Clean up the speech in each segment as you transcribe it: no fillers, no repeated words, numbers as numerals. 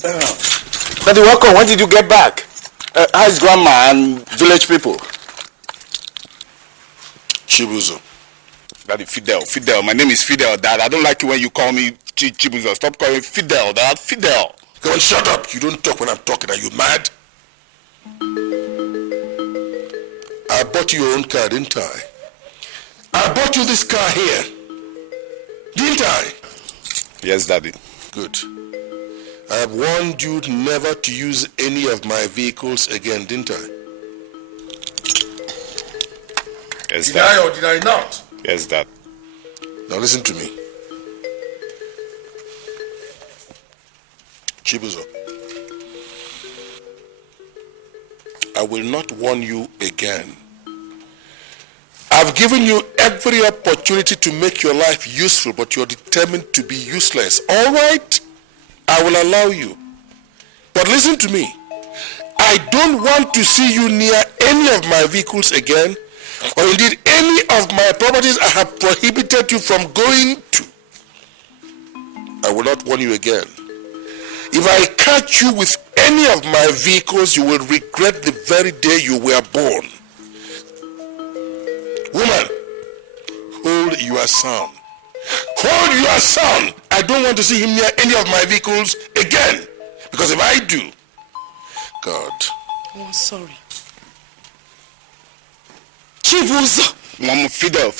Daddy, welcome. When did you get back? How's grandma and village people? Chibuzo. Daddy, Fidel. My name is Fidel, Dad. I don't like it when you call me Chibuzo. Stop calling me Fidel, Dad. Fidel. Come on, shut up. You don't talk when I'm talking. Are you mad? I bought you your own car, didn't I? I bought you this car here. Didn't I? Yes, Daddy. Good. I have warned you never to use any of my vehicles again, didn't I? Yes, did Dad. I or did I not? Yes, Dad. Now listen to me. Chibuzo, I will not warn you again. I've given you every opportunity to make your life useful, but you're determined to be useless. All right, I will allow you. But listen to me. I don't want to see you near any of my vehicles again, or indeed any of my properties I have prohibited you from going to. I will not warn you again. If I catch you with any of my vehicles, you will regret the very day you were born. Woman, hold your son. Hold your son. I don't want to see him near any of my vehicles again. Because if I do, God. Oh, sorry. Chibuzo. Mom, Fidel,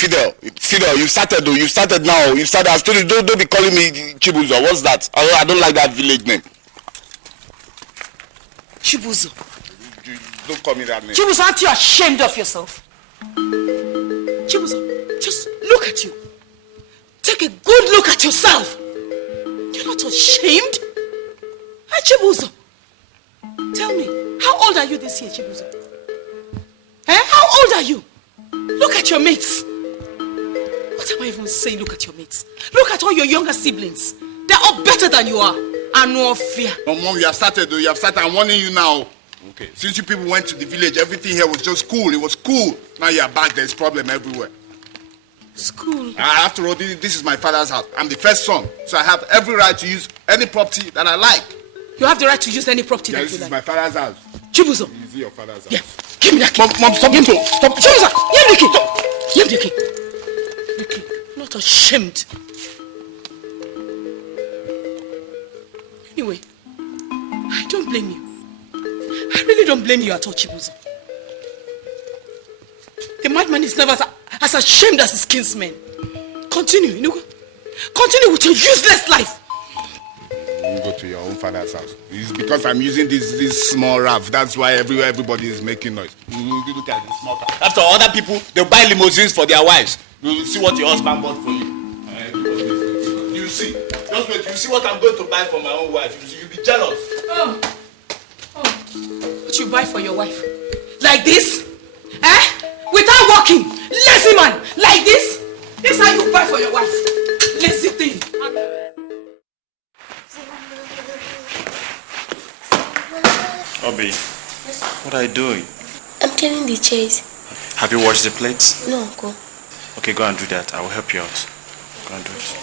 you started though. You started now. You started. I told you, don't be calling me Chibuzo. What's that? I don't like that village name. Chibuzo. Don't call me that name. Chibuzo, aren't you ashamed of yourself? Chibuzo, just look at you. Take a good look at yourself. You're not ashamed? Hey, Chibuzo, tell me, how old are you this year, Chibuzo? How old are you? Look at your mates. What am I even saying? Look at your mates. Look at all your younger siblings. They're all better than you are. And no fear. No, Mom, you have started though. You have started. I'm warning you now. Okay. Since you people went to the village, everything here was just cool. It was cool. Now you're back. There's problem everywhere. School. After all, this is my father's house. I'm the first son. So I have every right to use any property that I like. You have the right to use any property that you like. This is my father's house. Chibuzo. This is your father's house. Yeah. Give me that key. Mom, stop it. Stop. Chibuzo. Give me the key. Give me the key. The key. Not ashamed. Anyway, I don't blame you. I really don't blame you at all, Chibuzo. The madman is never as ashamed as his kinsmen. Continue, continue with your useless life. You go to your own father's house. It's because I'm using this small raft. That's why everybody is making noise. You look at this small car. After other people, they buy limousines for their wives. You see what your husband bought for you. You see. Just wait. You see what I'm going to buy for my own wife. You'll be jealous. Oh. What you buy for your wife? Like this? Without working? Lazy man? Like this? This is how you buy for your wife? Lazy thing. Obi, yes. What are you doing? I'm cleaning the chairs. Have you washed the plates? No, Uncle. Okay, go and do that. I will help you out. Go and do it.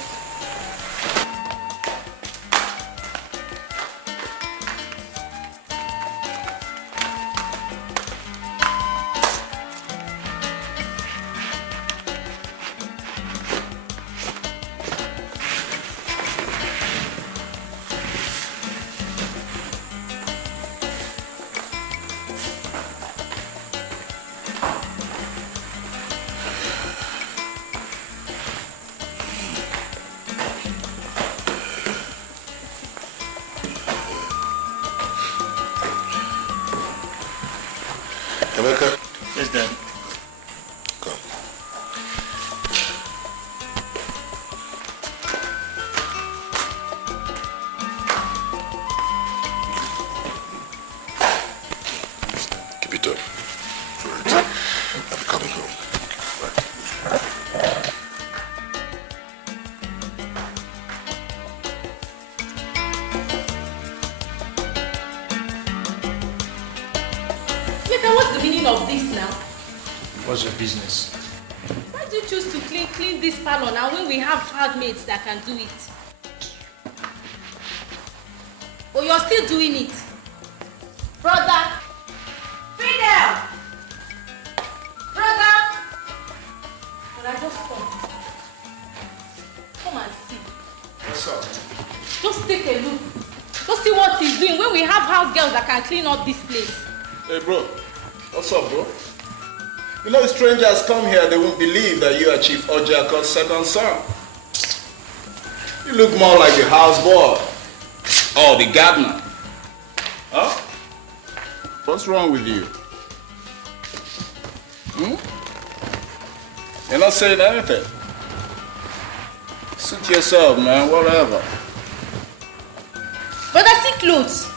Emeka? Yes, Dad. Come. Keep it up. Right. I'm coming home. Right. What's the meaning of this now? What's your business? Why do you choose to clean this parlor now when we have housemates that can do it? Oh, you're still doing it. Brother. Fidel. Brother. But I just come. Come and see. What's up? Just take a look. Just see what he's doing when we have house girls that can clean up this place. Hey, bro. What's up, bro? You know, if strangers come here, they won't believe that you are Chief Ojako's second son. You look more like the house boy. Oh, the gardener. Huh? What's wrong with you? You're not saying anything. Suit yourself, man. Whatever. Brother, see clothes.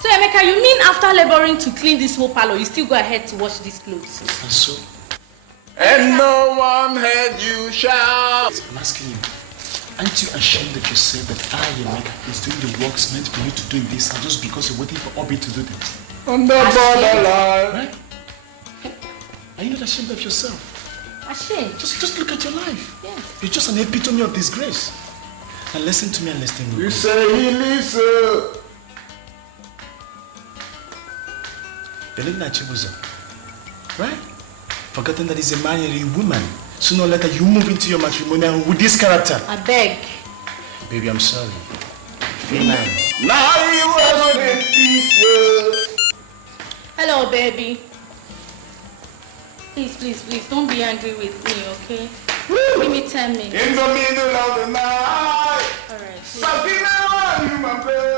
So, Emeka, you mean after laboring to clean this whole parlor, you still go ahead to wash these clothes? And so? And no one heard you shout. I'm asking you, aren't you ashamed of yourself that I, Emeka, is doing the works meant for you to do in this house just because you're waiting for Obi to do them? On the borderline. Right? Are you not ashamed of yourself? Ashamed? Just look at your life. Yes. You're just an epitome of disgrace. Now listen to me and listen to me. You say he lives. You're looking at Chibuzo, right? Forgetting that he's a man and a woman. Sooner or later, you move into your matrimonial with this character. I beg. Baby, I'm sorry. Feel like. Now you was with peace. Hello, baby. Please, don't be angry with me, okay? Give me 10 minutes. In the middle of the night. Alright, please. Something on you, my baby.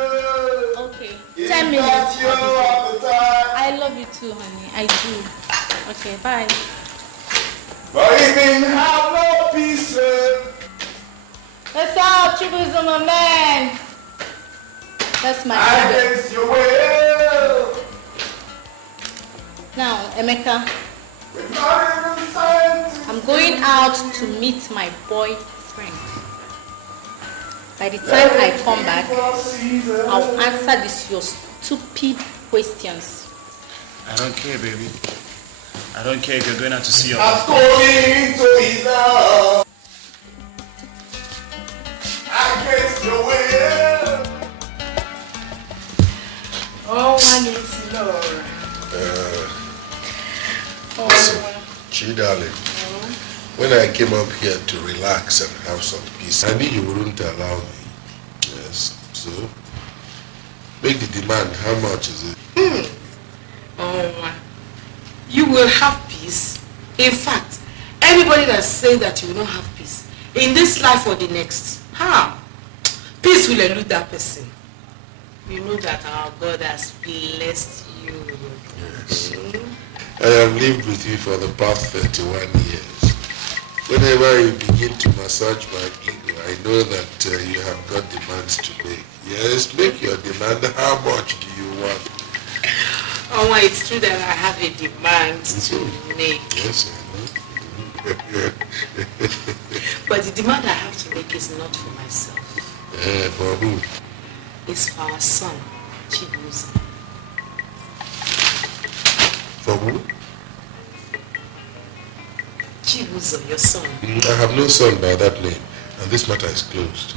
Okay, 10 minutes. I love you too, honey. I do. Okay, bye. But even have no peace. What's up, Chibuzo, my man? That's my brother. Against your will. Now, Emeka, With not even signs. I'm going out to meet my boyfriend. By the time I come back, I'll answer your stupid questions. I don't care, baby. I don't care if you're going out to see your According to his love. Against your will. Oh, one is Lord. Listen, Chidi darling, when I came up here to relax and have some peace, I knew you wouldn't allow me. Yes, so make the demand. How much is it? Oh, you will have peace. In fact, anybody that's saying that you will not have peace in this life or the next, peace will elude that person. You know that our God has blessed you. Yes. I have lived with you for the past 31 years. Whenever you begin to massage my ego, I know that you have got demands to make. Yes, make your demand. How much do you want? Oh, well, it's true that I have a demand to make. Yes, I know. But the demand I have to make is not for myself. For who? It's for our son, Chibuzo. For who? Chibuzo, your son. I have no son by that name, and this matter is closed.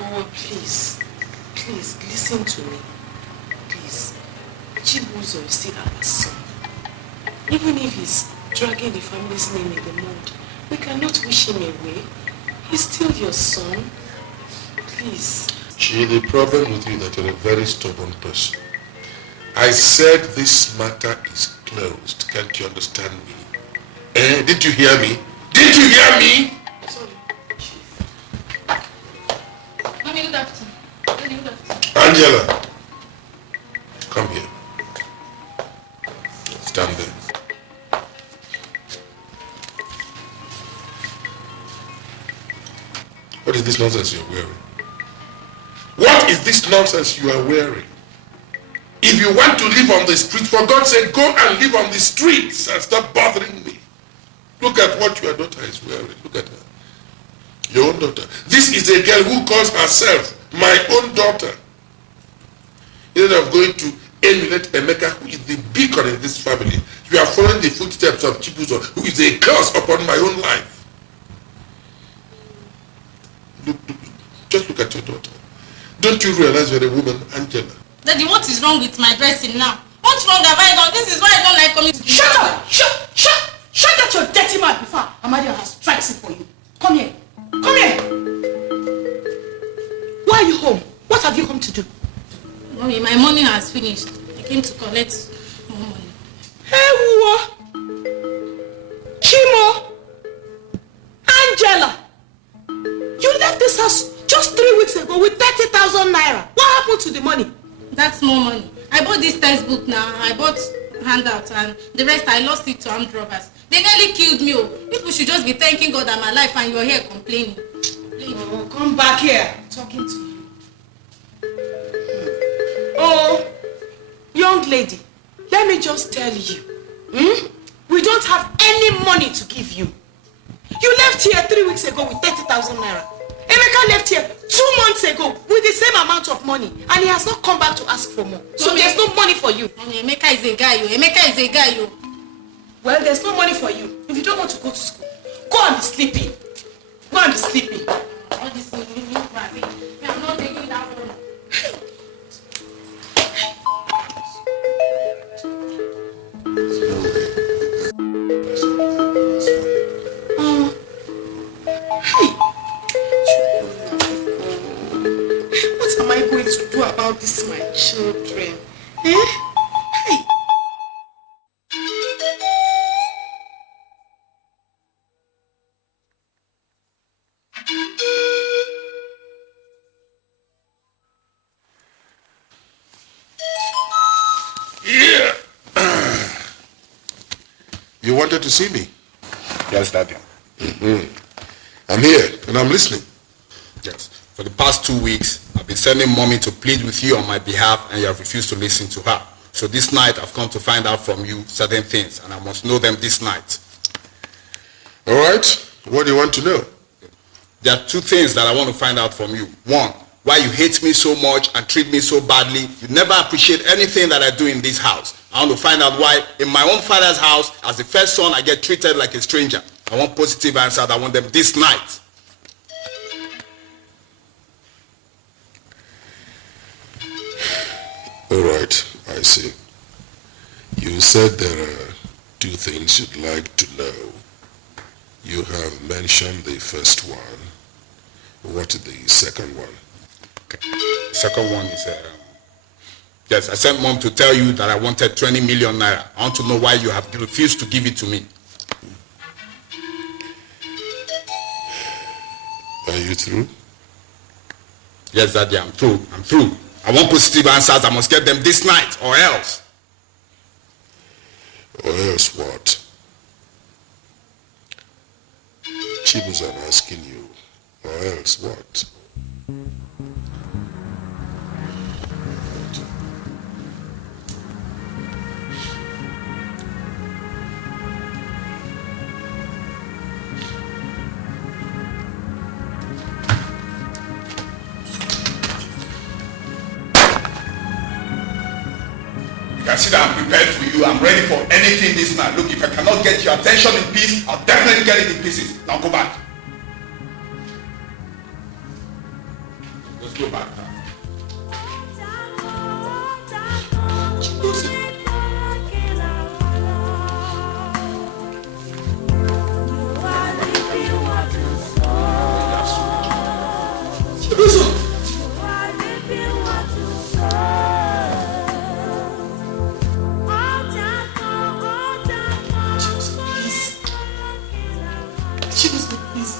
Oh, please, listen to me. Please, Chibuzo is still our son. Even if he's dragging the family's name in the mud, we cannot wish him away. He's still your son. Please. The problem with you is that you're a very stubborn person. I said this matter is closed. Can't you understand me? Did you hear me? Did you hear me? Sorry. Mommy, good afternoon. Good afternoon. Angela, come here. Stand there. What is this nonsense you're wearing? What is this nonsense you are wearing? If you want to live on the streets, for God's sake, go and live on the streets and stop bothering me. Look at what your daughter is wearing. Look at her. Your own daughter. This is a girl who calls herself my own daughter. Instead of going to emulate Emeka, who is the beacon in this family, you are following the footsteps of Chibuzo, who is a curse upon my own life. Look Just look at your daughter. Don't you realize you're a woman, Angela? Daddy, what is wrong with my dressing now? What's wrong have I done? This is why I don't like coming to Shut up! Shut that your dirty mouth before Amadia has strikes it for you. Come here. Come here. Why are you home? What have you come to do? Mommy, my money has finished. I came to collect more money. Hey, Wua! Chimo! Angela! You left this house just 3 weeks ago with 30,000 naira. What happened to the money? That's more money. I bought this textbook now. I bought handouts and the rest I lost it to armed robbers. They nearly killed me. People should just be thanking God I'm alive and you're here complaining. Oh, come back here. I'm talking to you. Oh, young lady, let me just tell you. We don't have any money to give you. You left here 3 weeks ago with 30,000 naira. Emeka left here 2 months ago with the same amount of money and he has not come back to ask for more. So there's no money for you. Emeka is a guy. Emeka is a guy. Well, there's no money for you. If you don't want to go to school, go and be sleeping. Go and be sleeping. All this I'm not taking that one. What am I going to do about this, my children? Hey. Yeah. You wanted to see me? Yes, Daddy. I'm here and I'm listening. Yes. For the past 2 weeks, I've been sending mommy to plead with you on my behalf and you have refused to listen to her. So this night, I've come to find out from you certain things and I must know them this night. All right. What do you want to know? There are 2 things that I want to find out from you. 1, why you hate me so much and treat me so badly. You never appreciate anything that I do in this house. I want to find out why in my own father's house, as the first son, I get treated like a stranger. I want positive answers. I want them this night. All right, I see. You said there are 2 things you'd like to know. You have mentioned the first one. What is the second one? Okay. The second one is, yes, I sent mom to tell you that I wanted 20 million naira. I want to know why you have refused to give it to me. Are you through? Yes, Daddy, I'm through. I'm through. I want positive answers. I must get them this night or else. Or else what? Chibu's I'm asking you. Or else what? Consider I'm prepared for you. I'm ready for anything this night. Look, if I cannot get your attention in peace, I'll definitely get it in pieces. Now go back. Let's go back now.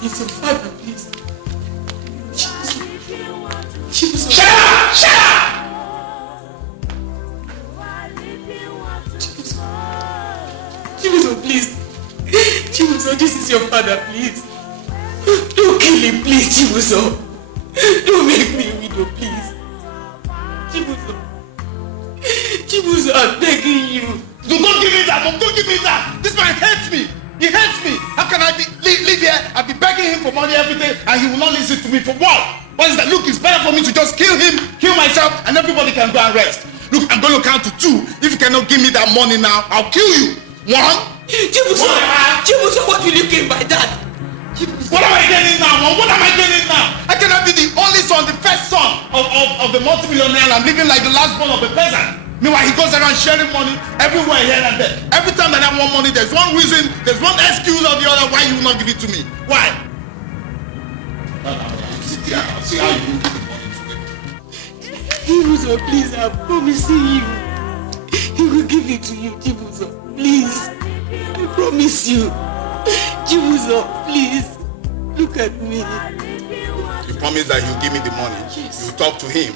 It's a father, please. Shut up! Shut up! Chibuzo, please. Chibuzo, this is your father, please. Don't kill him, please, Chibuzo. Don't make me a widow, please. Chibuzo. Chibuzo, I'm begging you. Don't give me that! Don't give me that! This man hates me! He hates me! How can I live here? I'll be begging him for money every day and he will not listen to me for what? What is that? Look, it's better for me to just kill him, kill myself, and everybody can go and rest. Look, I'm going to count to 2. If you cannot give me that money now, I'll kill you. 1. Chibuzo, Chibuzo, what will you gain by that? What am I getting now, Mom? What am I getting now? I cannot be the only son of the multi-millionaire, I'm living like the last born of a peasant. Meanwhile, he goes around sharing money everywhere, here and there. Every time that I want money, there's one reason, there's one excuse or the other why you will not give it to me. Why? Sit here, I'll see how you will give the money today. Chibuzo, please, I'm promising you. He will give it to you, Chibuzo. Please. I promise you. Chibuzo, please. Look at me. You promise that he'll give me the money? Yes. You talk to him?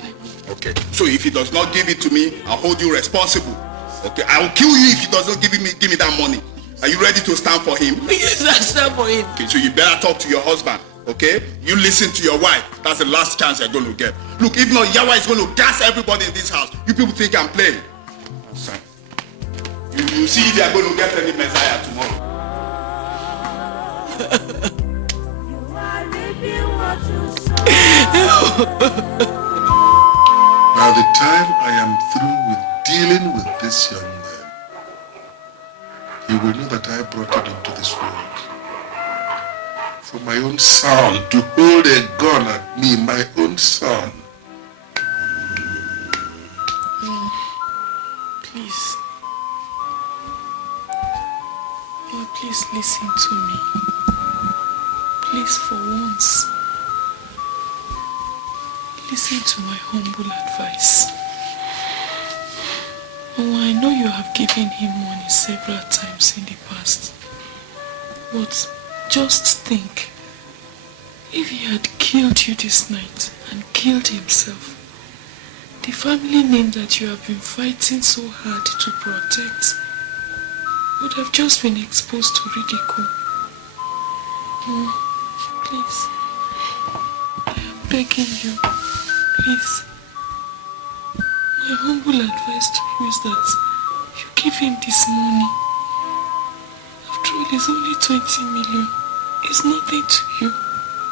Okay. So if he does not give it to me, I'll hold you responsible. Okay. I will kill you if he does not give me that money. Are you ready to stand for him? Yes, I stand for him. Okay, so you better talk to your husband. Okay? You listen to your wife. That's the last chance you're going to get. Look, if not, Yawa is going to gas everybody in this house. You people think I'm playing. You see if you're going to get any Messiah tomorrow. By the time I am through with dealing with this young man, he will know that I brought him into this world for my own son, to hold a gun at me, my own son. Please. Oh, please listen to me. Please, for once, listen to my humble advice. Oh, I know you have given him money several times in the past. But just think, if he had killed you this night and killed himself, the family name that you have been fighting so hard to protect would have just been exposed to ridicule. Oh, please, I am begging you, please. My humble advice to you is that you give him this money. After all, it's only 20 million. It's nothing to you.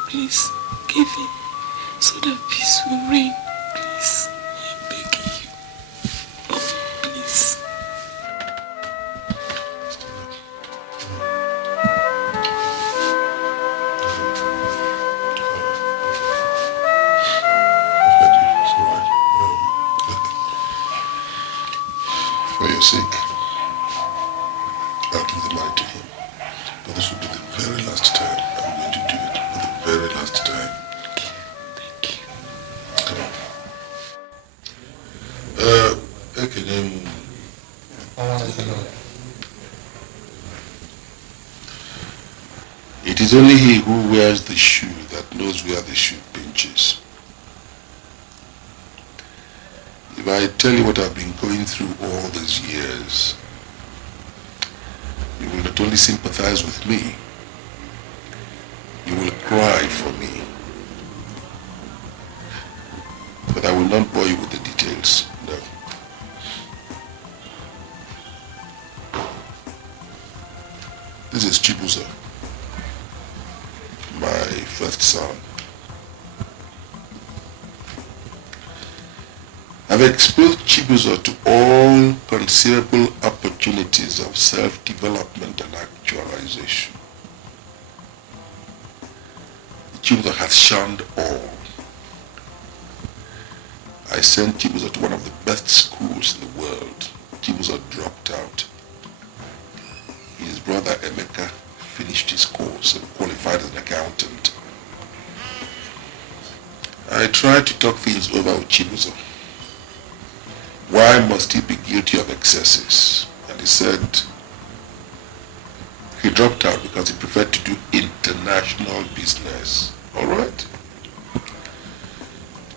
Please, give him so that peace will reign. Please, I'm begging you. Oh, please. For your sake, I'll give the money to him. But this will be the very last time I'm going to do it. For the very last time. Thank you. Come on. Okay, then. It is only he who wears the shoe that knows where the shoe pinches. If I tell you what I've been going through all these years, you will not only sympathize with me, you will cry for me. But I will not bore you with the details, no. This is Chibuzo, my first son. I've exposed Chibuzo to all conceivable opportunities of self-development and actualization. Chibuzo has shunned all. I sent Chibuzo to one of the best schools in the world. Chibuzo dropped out. His brother Emeka finished his course and qualified as an accountant. I tried to talk things over with Chibuzo. Why must he be guilty of excesses? And he said he dropped out because he preferred to do international business. All right.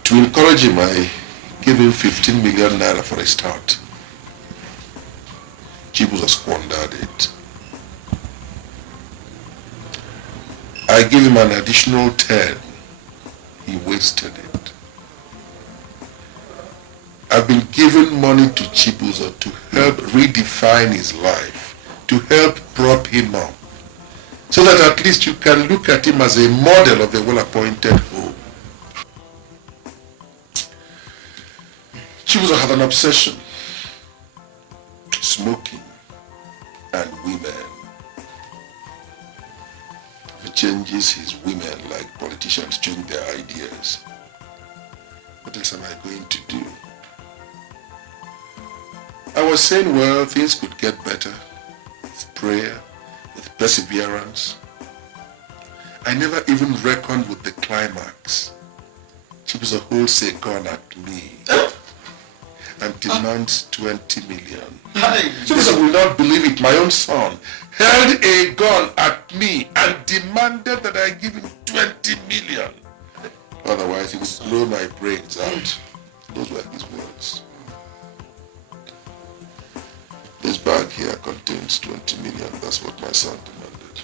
To encourage him, I gave him 15 million naira for a start. Chibuzo squandered it. I gave him an additional 10. He wasted it. I've been giving money to Chibuzo to help redefine his life, to help prop him up, so that at least you can look at him as a model of a well-appointed home. Chibuzo has an obsession: smoking and women. He changes his women like politicians change their ideas. What else am I going to do? I was saying, well, things could get better with prayer, with perseverance. I never even reckoned with the climax. She was a wholesale gun at me and demands 20 million. She will not believe it. My own son held a gun at me and demanded that I give him 20 million. Otherwise, he would blow my brains out. Those were his words. This bag here contains 20 million. That's what my son demanded.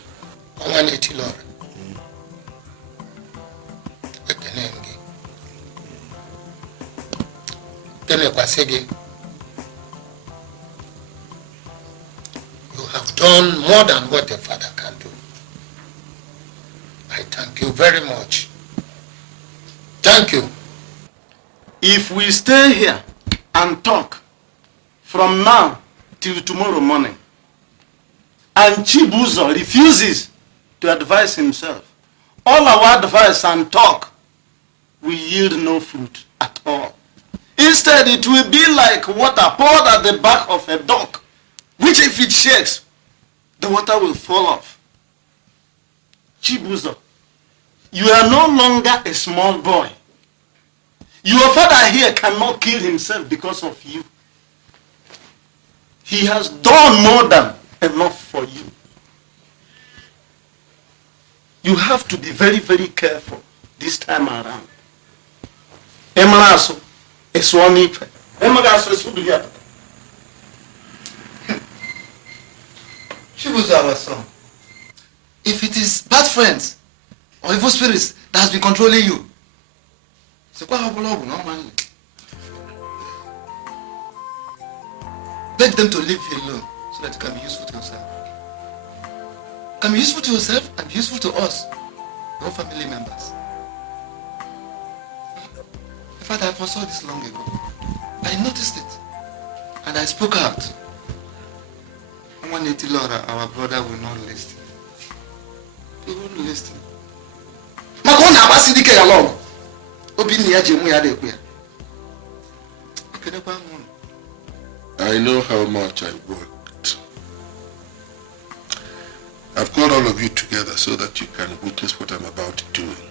You have done more than what a father can do. I thank you very much. Thank you. If we stay here and talk from now till tomorrow morning, and Chibuzo refuses to advise himself, all our advice and talk will yield no fruit at all. Instead, it will be like water poured at the back of a dock, which if it shakes, the water will fall off. Chibuzo, you are no longer a small boy. Your father here cannot kill himself because of you. He has done more than enough for you. You have to be very, very careful this time around. Emaraso, Eswanipe. Emaraso, Eswanipe. She was our son. If it is bad friends or evil spirits that has been controlling you, beg them to leave you alone so that you can be useful to yourself. You can be useful to yourself and be useful to us, your family members. In fact, I foresaw this long ago. I noticed it and I spoke out. Our brother will not listen. He won't listen. I know how much I worked. I've called all of you together so that you can witness what I'm about doing.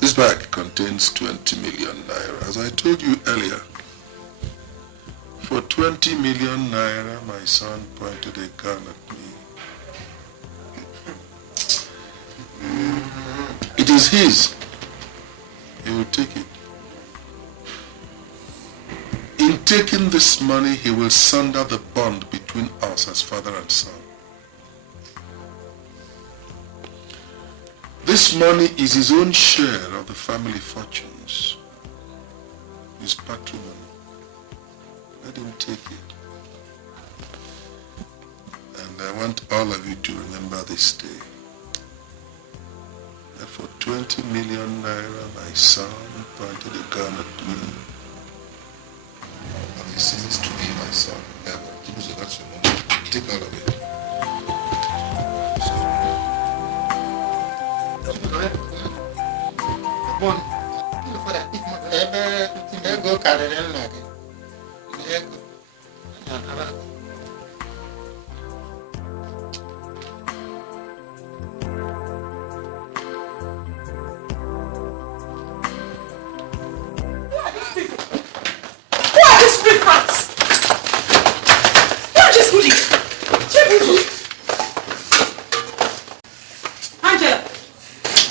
This bag contains 20 million naira. As I told you earlier, for 20 million naira, my son pointed a gun at me. It is his. He will take it. In taking this money, he will sunder the bond between us as father and son. This money is his own share of the family fortunes, his patrimony. Let him take it. And I want all of you to remember this day. That for 20 million naira, my son pointed a gun at me. And he ceases to be my son ever. That's your money. Take all of it.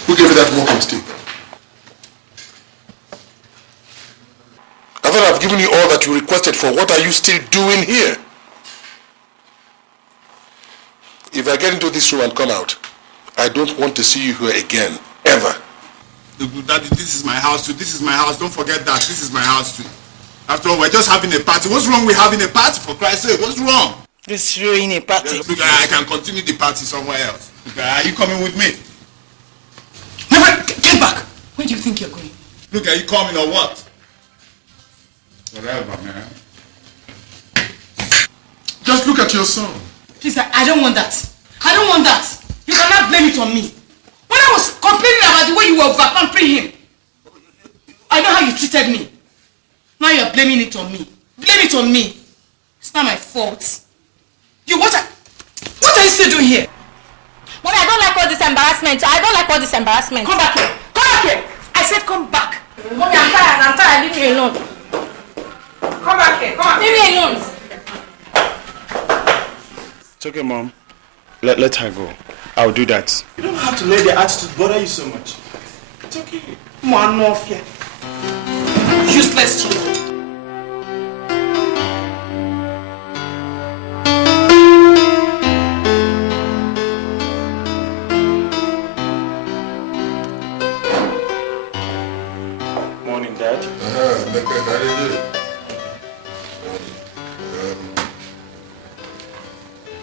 Who gave you that walking stick? I thought I've given you all that you requested for. What are you still doing here? If I get into this room and come out, I don't want to see you here again, ever. Daddy, this is my house too. This is my house. Don't forget that. This is my house too. After all, we're just having a party. What's wrong with having a party, for Christ's sake? What's wrong? This ruin a party. Yes, look, I can continue the party somewhere else. Look, are you coming with me? My friend, get back! Where do you think you're going? Look, are you coming or what? Whatever, man. Just look at your son. Please, I don't want that. I don't want that. You cannot blame it on me. When I was complaining about the way you were over-pampering him, know how you treated me. Now you're blaming it on me. Blame it on me. It's not my fault. What are you still doing here? Mommy, I don't like all this embarrassment. I don't like all this embarrassment. Come back here. Come back here. I said come back. Mommy, I'm tired. Leave me alone. Come back here. Come back. Leave me alone. It's okay, Mom. Let her go. I'll do that. You don't have to let the attitude bother you so much. It's okay. Man, no fear. Useless children. Morning, Dad. Emeka, how do you do?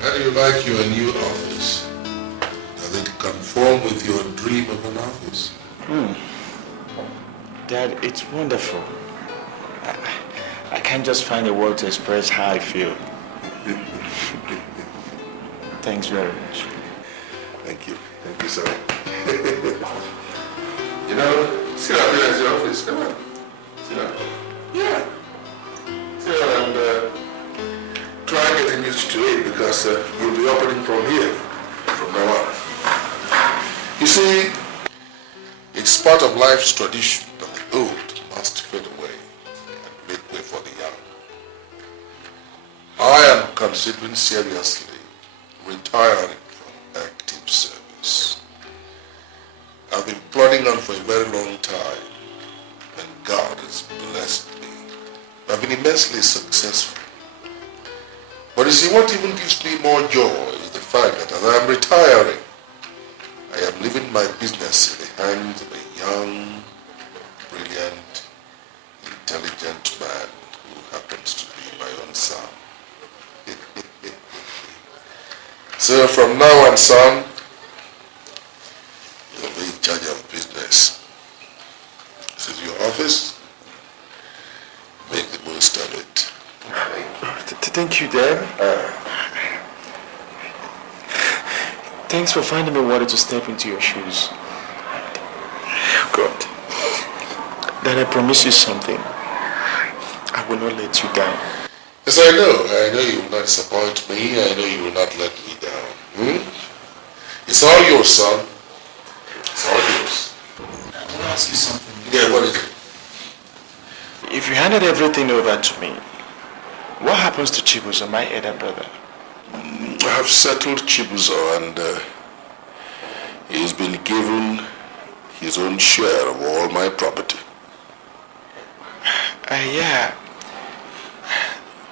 How do you like your new office? Does it conform with your dream of an office? Dad, it's wonderful. I can't just find a word to express how I feel. Thanks very much. Thank you, sir. You know, sit down here at your office. Come on. Sit down. Yeah. Sit down and try getting used to it because you'll be operating from here from now on. You see, it's part of life's tradition that the old must fade away and make way for the young. I am considering seriously retiring from active service. I've been plodding on for a very long time, and God has blessed me. I've been immensely successful. But you see, what even gives me more joy is the fact that as I am retiring, I am leaving my business in the hands of a young, brilliant, intelligent man who happens to be my own son. So from now on, son, you'll be in charge of business. This is your office. Make the most of it. Thank you, Dad. Thanks for finding me water to step into your shoes. God. Dad, I promise you something. I will not let you down. Yes, I know. I know you will not disappoint me. I know you will not let me down. It's all yours, son. It's all yours. I want to ask you something. Yeah, what is it? If you handed everything over to me, what happens to Chibuzo, my elder brother? I have settled Chibuzo and he's been given his own share of all my property. Yeah.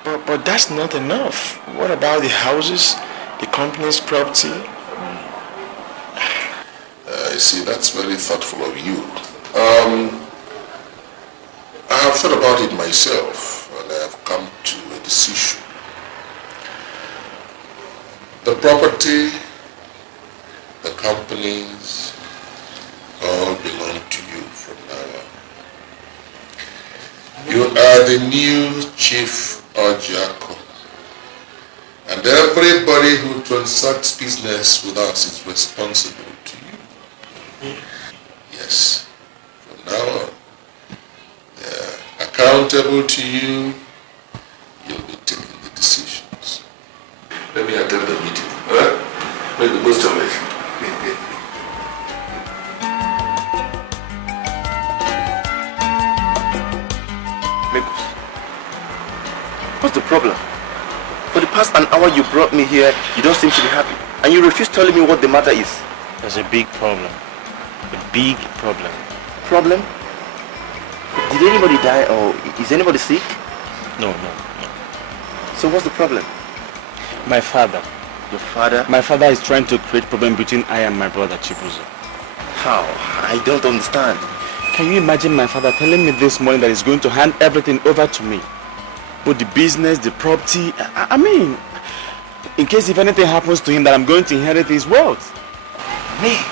But that's not enough. What about the houses, the company's property? I see, that's very thoughtful of you. I have thought about it myself and I have come to a decision. The property, the companies, all belong to you from now on. You are the new chief Ojako, and everybody who transacts business with us is responsible to you. Yes, from now on, they are accountable to you. You'll be taking the decisions. Let me attend the meeting. All right? Make the most of it. What's the problem? For the past an hour you brought me here, you don't seem to be happy. And you refuse telling me what the matter is. There's a big problem. A big problem. Problem? Did anybody die or is anybody sick? No. So what's the problem? My father. Your father? My father is trying to create problem between I and my brother Chibuzo. How? I don't understand. Can you imagine my father telling me this morning that he's going to hand everything over to me? Both the business, the property, I mean, in case if anything happens to him that I'm going to inherit his wealth. Man,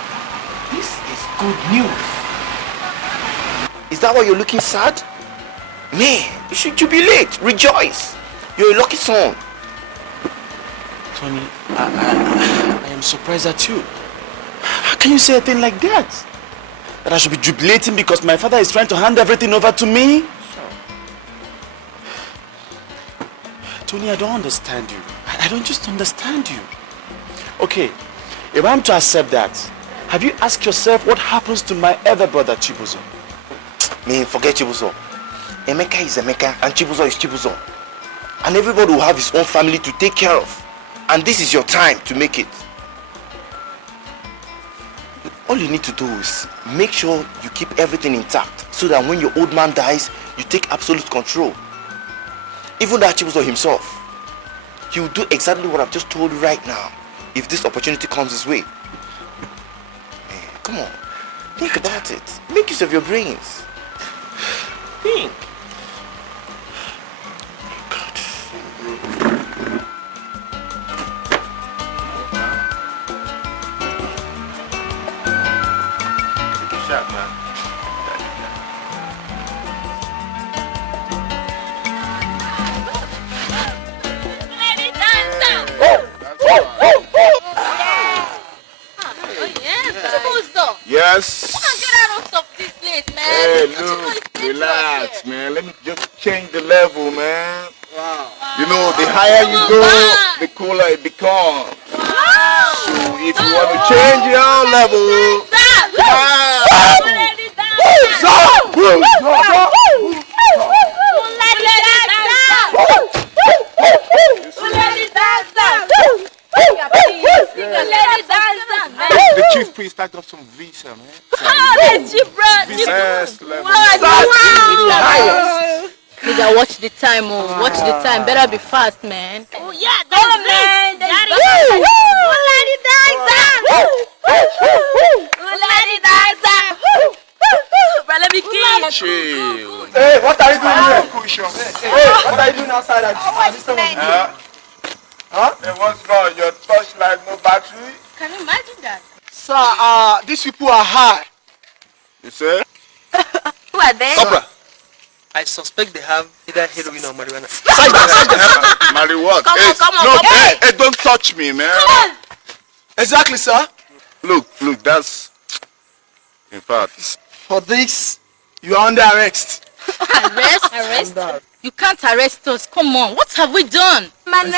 this is good news. Is that why you're looking sad? Man, you should jubilate, rejoice. You're a lucky son. Tony, I am surprised at you. How can you say a thing like that? That I should be jubilating because my father is trying to hand everything over to me? Tony, I don't understand you. I don't just understand you. Okay, if I'm to accept that, have you asked yourself what happens to my other brother, Chibuzo? Man, forget Chibuzo. Emeka is Emeka and Chibuzo is Chibuzo. And everybody will have his own family to take care of. And this is your time to make it. All you need to do is make sure you keep everything intact so that when your old man dies, you take absolute control. Even that Chibuzo himself, he will do exactly what I've just told you right now if this opportunity comes his way. Man, come on, think about it. Make use of your brains. Think. Yes. Get out of this place, man. Hey, look, relax, man. Let me just change the level, man. Wow. You know, the higher you go, the cooler it becomes. Wow. So if you want to change your level, the chief priest I got some visa, man. That's cheap, bro. Yes, level. Nigga, watch the time, oh. Watch the time. Better be fast, man. Oh, yeah. That's man. That's let me kill. Chill. Hey, what are you doing here? Hey, what are you doing outside? Huh? Hey, what's wrong? Your torchlight, no battery? Can you imagine that? Sir, these people are high. You say? Who are they? Cobra. I suspect they have either heroin or marijuana. Marijuana. Come on, no, come on. Hey, don't touch me, man. Come on. Exactly, sir. Look, that's... In fact... For this, you are under arrest. Arrest? You can't arrest us. Come on. What have we done? Arrest.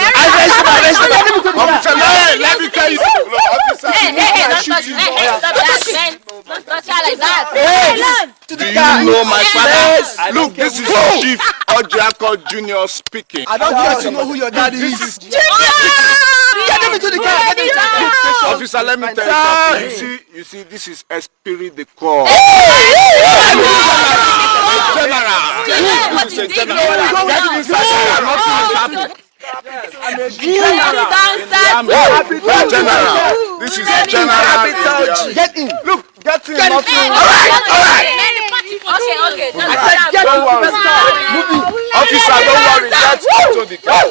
Officer, let me tell you. Look, officer, Hey, don't touch me. Hey, stop that, man. Don't touch her like that. do you know my father? Look, this is Chief Ojiako Jr. speaking. I don't want to know who your daddy is. Get him into the car. Officer, let me tell you something. You see, this is Esprit de Corps. General, this is General. Get in. Look, get in. All right. Okay. Don't worry. Officer, don't worry. Get into the car.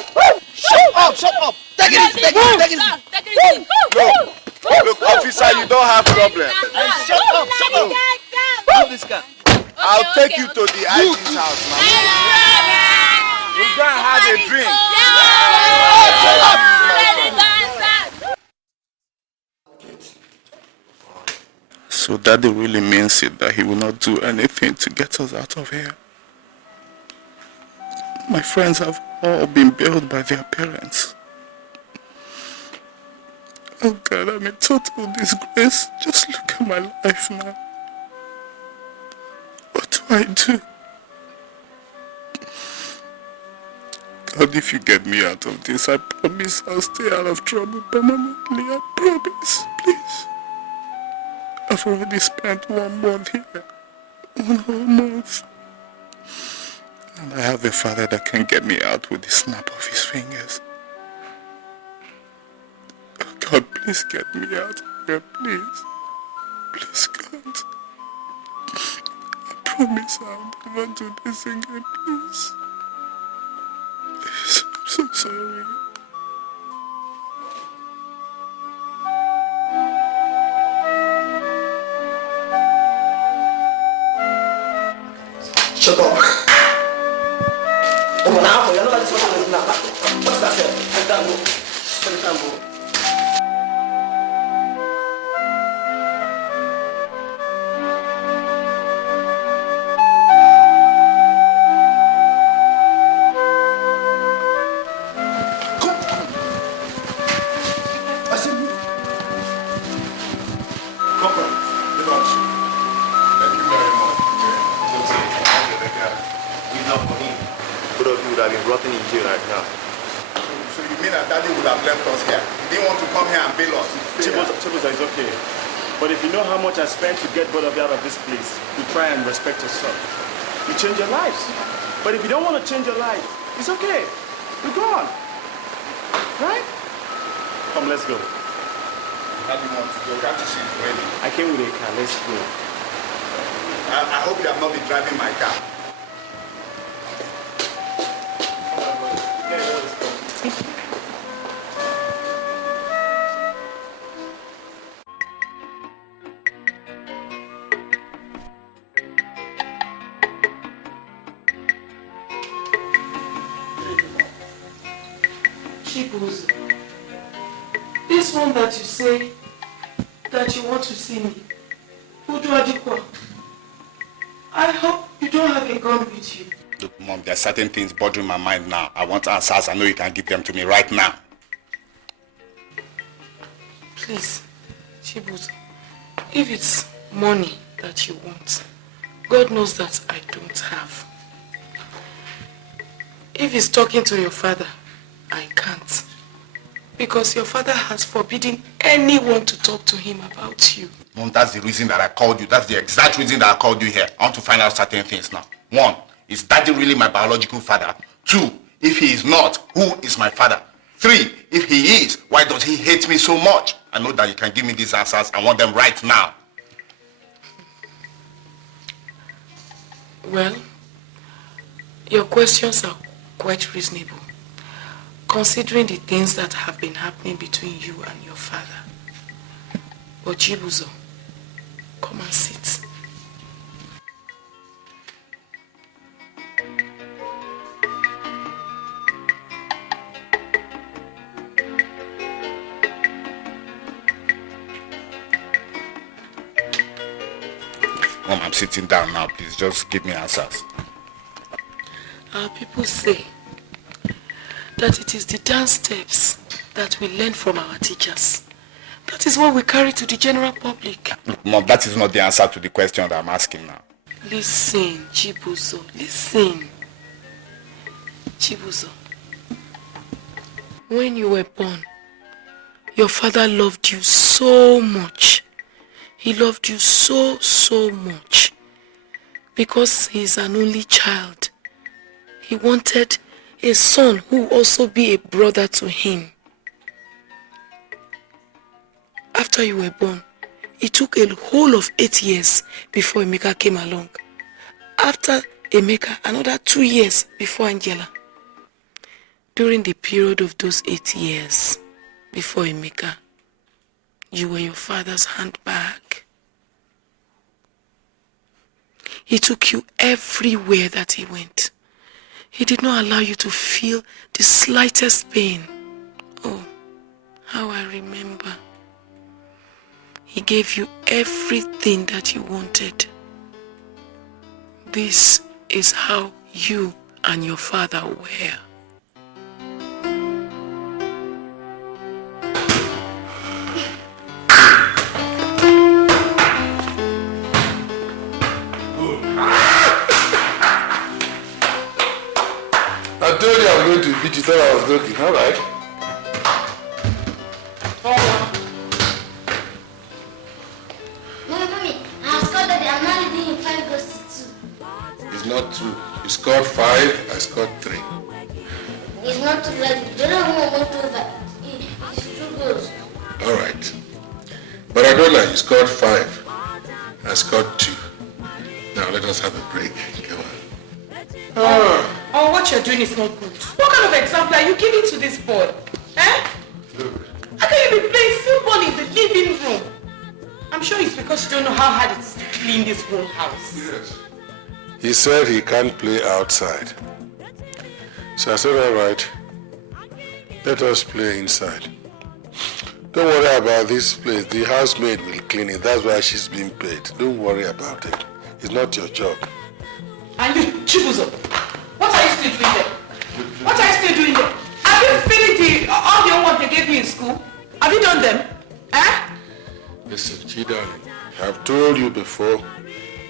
Shut up. Take it easy. Look, officer, you don't have problem. Shut up. Move this car. I'll take you to the IG's house, man. We're going to have a drink. So Daddy really means it that he will not do anything to get us out of here. My friends have all been bailed by their parents. Oh God, I'm in total disgrace. Just look at my life now. What do I do? God, if you get me out of this, I promise I'll stay out of trouble permanently. I promise, please. I've already spent 1 month here. 1 whole month. And I have a father that can get me out with the snap of his fingers. Oh God, please get me out of here, please. Please, God. I promise I'll never do this again, please. Please, I'm so sorry. Shut up. Oh, now, you're not like this one now. What's that, sir? Let that go. Let that go. of you would have been rotting in jail right now. So you mean that Daddy would have left us here? He didn't want to come here and bail us? Chibuzo is okay. But if you know how much I spent to get both of you out of this place, you try and respect yourself. You change your lives. But if you don't want to change your life, it's okay. You're gone. Right? Come, let's go. How do you want to go? Can't you see it's raining? I came with a car. Let's go. I hope you have not been driving my car. Chibuzo, this one that you say that you want to see me, Uduadikwa, I hope you don't have a gun with you. Look, Mom, there are certain things bothering my mind now. I want answers. I know you can give them to me right now. Please, Chibuzo, if it's money that you want, God knows that I don't have. If it's talking to your father, I can't. Because your father has forbidden anyone to talk to him about you. Mom, that's the reason that I called you. That's the exact reason that I called you here. I want to find out certain things now. 1, is Daddy really my biological father? 2, if he is not, who is my father? 3, if he is, why does he hate me so much? I know that you can give me these answers. I want them right now. Well, your questions are quite reasonable, considering the things that have been happening between you and your father. But Chibuzo, come and sit. Mom, I'm sitting down now. Please just give me answers. Our people say that it is the dance steps that we learn from our teachers. That is what we carry to the general public. Look, Mom, that is not the answer to the question that I'm asking now. Listen, Chibuzo, listen. Chibuzo, when you were born, your father loved you so much. He loved you so much. Because he is an only child, he wanted a son who will also be a brother to him. After you were born, it took a whole of 8 years before Emeka came along. After Emeka, another 2 years before Angela. During the period of those 8 years before Emeka, you were your father's handbag. He took you everywhere that he went. He did not allow you to feel the slightest pain. Oh, how I remember. He gave you everything that you wanted. This is how you and your father were. I told you I was going to beat you, thought I was joking. All right. Mommy, I have scored that I'm not leading in 5 goes to 2. It's not true. You scored 5, I scored 3. It's not too bad. The other one went over. It's 2 goals. All right. But I don't know. You scored 5. I scored 2. Now let us have a break. Come on. Oh, what you're doing is not good. What kind of example are you giving to this boy? Eh? How can you be playing football in the living room? I'm sure it's because you don't know how hard it is to clean this whole house. Yes. He said he can't play outside. So I said, all right, let us play inside. Don't worry about this place. The housemaid will clean it. That's why she's being paid. Don't worry about it. It's not your job. And you, Chibuzo, what are you still doing there? What are you still doing there? Have you finished all the homework they gave you in school? Have you done them? Eh? Listen, Chidi, I've told you before,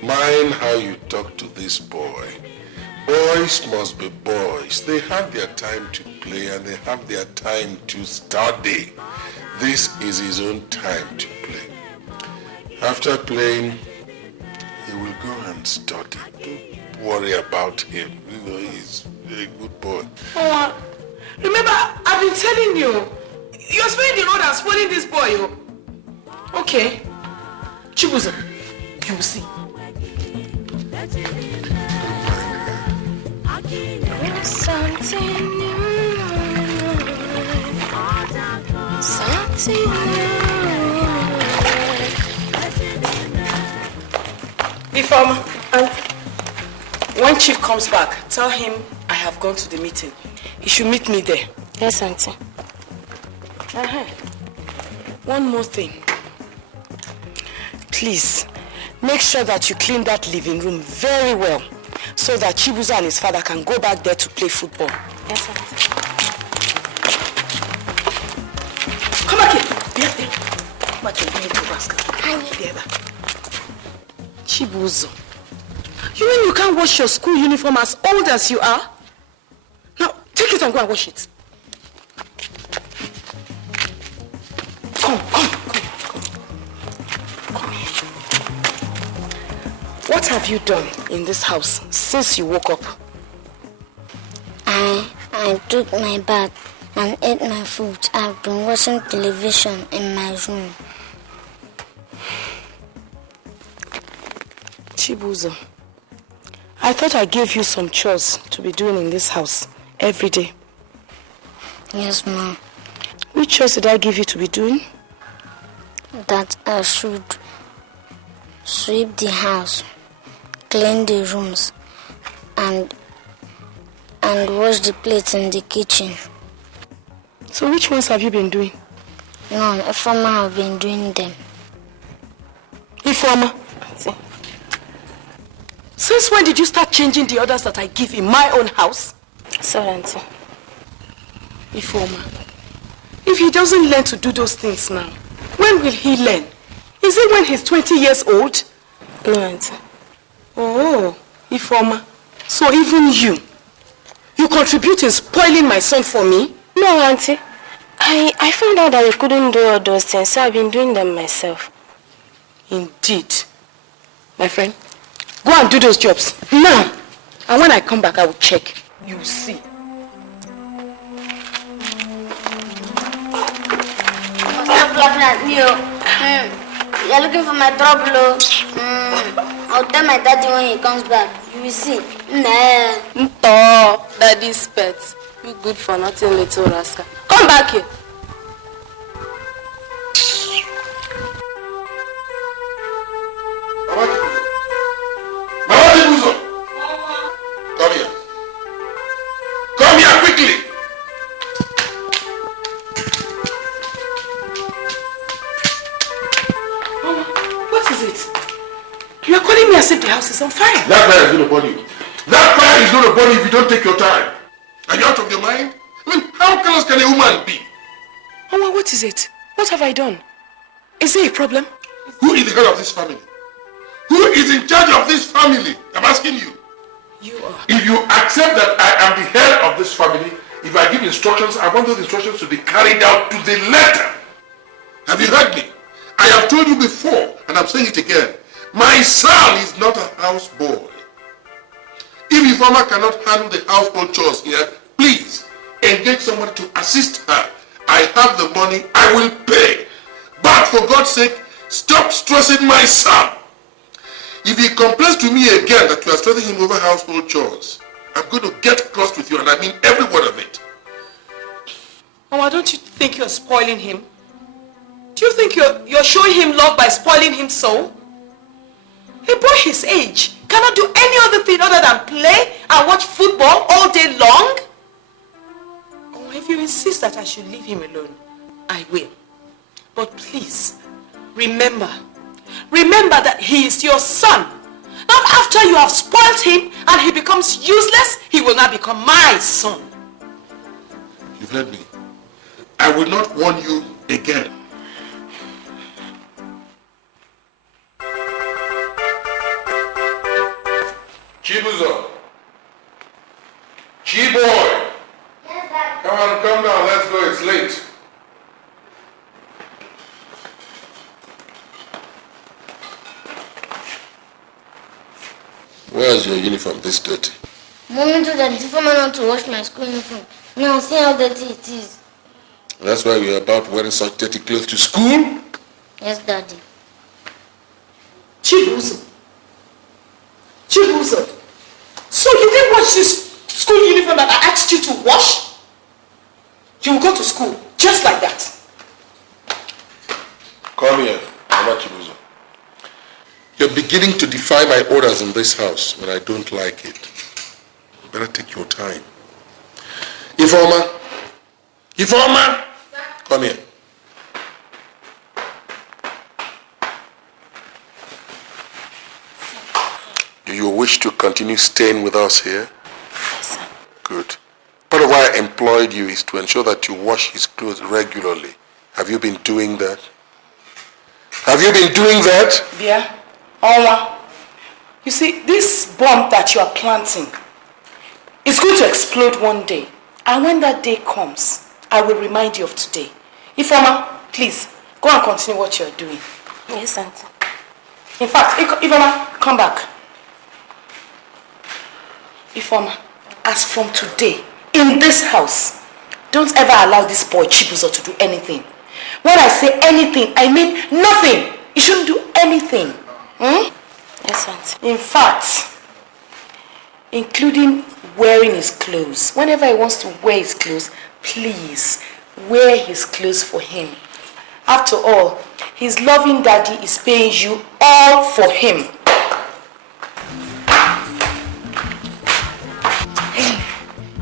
mind how you talk to this boy. Boys must be boys. They have their time to play and they have their time to study. This is his own time to play. After playing, he will go and study. Don't worry about him. You know, he's a good boy. Oh, remember, I've been telling you, you're spending the road and spoiling this boy. Okay. Chibuzo, you will see. Something new. Something new. Before, when Chief comes back, tell him I have gone to the meeting. He should meet me there. Yes, Auntie. One more thing. Please, make sure that you clean that living room very well so that Chibuzo and his father can go back there to play football. Yes, Auntie. Come back here. Be there. Come back here. Bring it to rascal. Chibuzo. You mean you can't wash your school uniform as old as you are? Now, take it and go and wash it. Come here. What have you done in this house since you woke up? I took my bath and ate my food. I've been watching television in my room. Chibuzo, I thought I gave you some chores to be doing in this house every day. Yes, Mom. Which chores did I give you to be doing? That I should sweep the house, clean the rooms, and wash the plates in the kitchen. So which ones have you been doing? None. Ifeoma have been doing them. Ifeoma? Since when did you start changing the orders that I give in my own house? Sorry, Auntie. Ifeoma, if he doesn't learn to do those things now, when will he learn? Is it when he's 20 years old? No, Auntie. Oh, Ifeoma, so even you contribute in spoiling my son for me? No, Auntie. I found out that you couldn't do all those things, so I've been doing them myself. Indeed. My friend, go and do those jobs now. And when I come back, I will check. You will see. Stop laughing at me. You're looking for my trouble. I'll tell my daddy when he comes back. You will see. Nto, daddy's pet. You good for nothing, little rascal. Come back here. Mama Chibuzo! Come here. Come here quickly! Mama, what is it? You are calling me as if the house is on fire. That fire is going to burn you. That fire is going to burn you if you don't take your time. Are you out of your mind? I mean, how close can a woman be? Mama, what is it? What have I done? Is there a problem? Who is the head of this family? Who is in charge of this family? I'm asking you. You are. If you accept that I am the head of this family, if I give instructions, I want those instructions to be carried out to the letter. Have you heard me? I have told you before, and I'm saying it again. My son is not a house boy. If your mama cannot handle the household chores here, please engage somebody to assist her. I have the money, I will pay. But for God's sake, stop stressing my son. If he complains to me again that you are stressing him over household chores, I'm going to get cross with you, and I mean every word of it. Mama, don't you think you're spoiling him? Do you think you're showing him love by spoiling him so? A boy his age cannot do any other thing other than play and watch football all day long? Oh, if you insist that I should leave him alone, I will. But please, remember that he is your son. Not after you have spoiled him and he becomes useless, he will not become my son. You've heard me. I will not warn you again. Chibuzo, Chi boy! Come on, come down, let's go, it's late. Where's your uniform this dirty? Mommy told that if I'm not to wash my school uniform. Now see how dirty it is. That's why you're about wearing such dirty clothes to school? Yes, Daddy. Chibuzo. So you didn't wash this school uniform that I asked you to wash? You will go to school just like that. Come here, Mama Chibuzo. You're beginning to defy my orders in this house when I don't like it. You better take your time. Informer, come here. Do you wish to continue staying with us here? Yes, sir. Good. Part of why I employed you is to ensure that you wash his clothes regularly. Have you been doing that? Yeah. Ola. You see, this bomb that you are planting is going to explode one day. And when that day comes, I will remind you of today. Ifeoma, please, go and continue what you are doing. Yes, Auntie. In fact, Ifeoma, come back. Ifeoma, as from today, in this house, don't ever allow this boy Chibuzo to do anything. When I say anything, I mean nothing. He shouldn't do anything. Yes, Auntie. In fact, including wearing his clothes. Whenever he wants to wear his clothes, please wear his clothes for him. After all, his loving daddy is paying you all for him.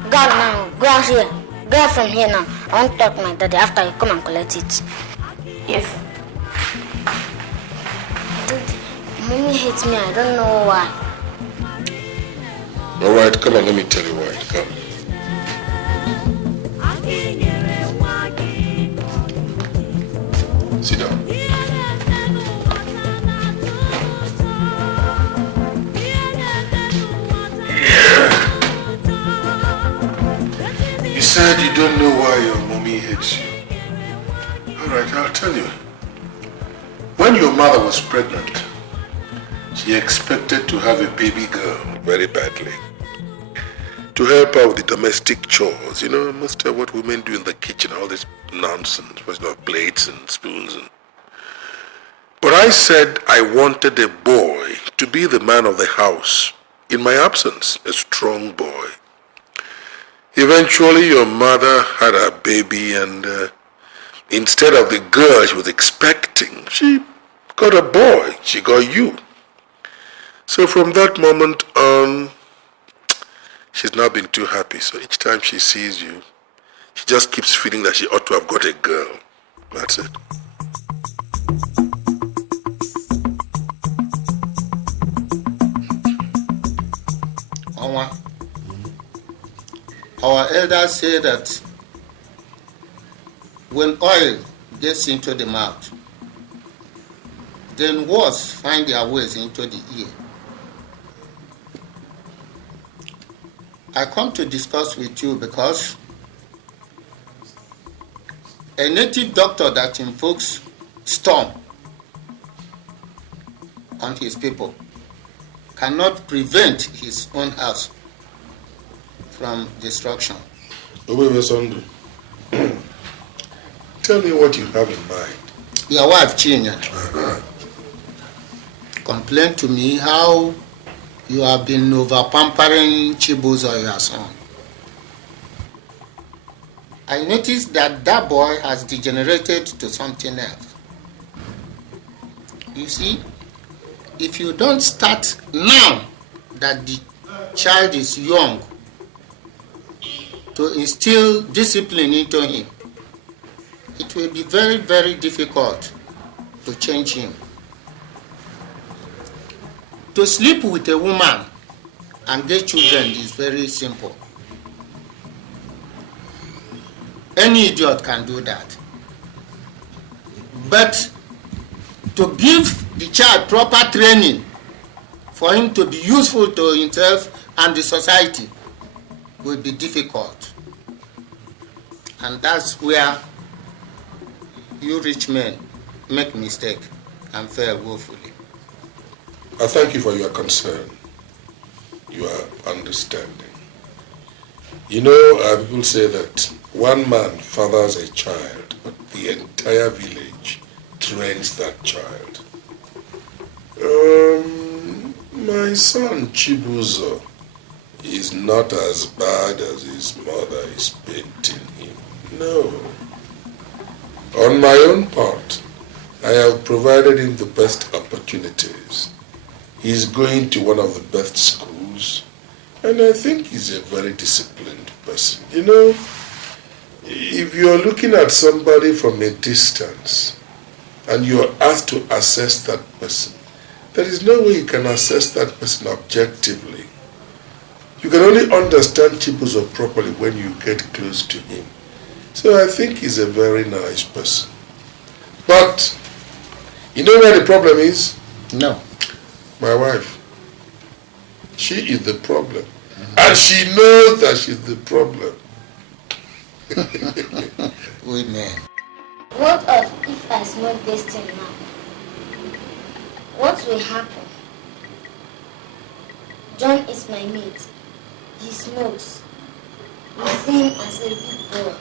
God, now, go out here. Go out from here now. I want to talk to my daddy after you come and collect it. Yes. Mommy hates me. I don't know why. All right, come on, let me tell you why. Come. Sit down. You said you don't know why your mommy hates you. All right, I'll tell you. When your mother was pregnant, she expected to have a baby girl very badly. To help her with the domestic chores, most of what women do in the kitchen, all this nonsense, plates and spoons. But I said I wanted a boy to be the man of the house. In my absence, a strong boy. Eventually, your mother had a baby and instead of the girl she was expecting, she got a boy. She got you. So from that moment on, she's not been too happy. So each time she sees you, she just keeps feeling that she ought to have got a girl. That's it. Our elders say that when oil gets into the mouth, then words find their ways into the ear. I come to discuss with you because a native doctor that invokes storm on his people cannot prevent his own house from destruction. Tell me what you have in mind. Your wife, Chinya, complained to me how you have been over-pampering Chibuzo, your son. I noticed that boy has degenerated to something else. You see, if you don't start now that the child is young to instill discipline into him, it will be very, very difficult to change him. To sleep with a woman and get children is very simple. Any idiot can do that. But to give the child proper training for him to be useful to himself and the society, will be difficult. And that's where you rich men make mistake and fail woefully. I thank you for your concern, your understanding. You know, people say that one man fathers a child, but the entire village trains that child. My son Chibuzo is not as bad as his mother is painting him. No. On my own part, I have provided him the best opportunities. He's going to one of the best schools, and I think he's a very disciplined person. You know, if you're looking at somebody from a distance and you're asked to assess that person, there is no way you can assess that person objectively. You can only understand Chibuzo properly when you get close to him. So I think he's a very nice person. But, you know where the problem is? No. My wife. She is the problem. And she knows that she's the problem. Women. What if I smoke this thing now? What will happen? John is my mate. He smokes. He sings as a big boy.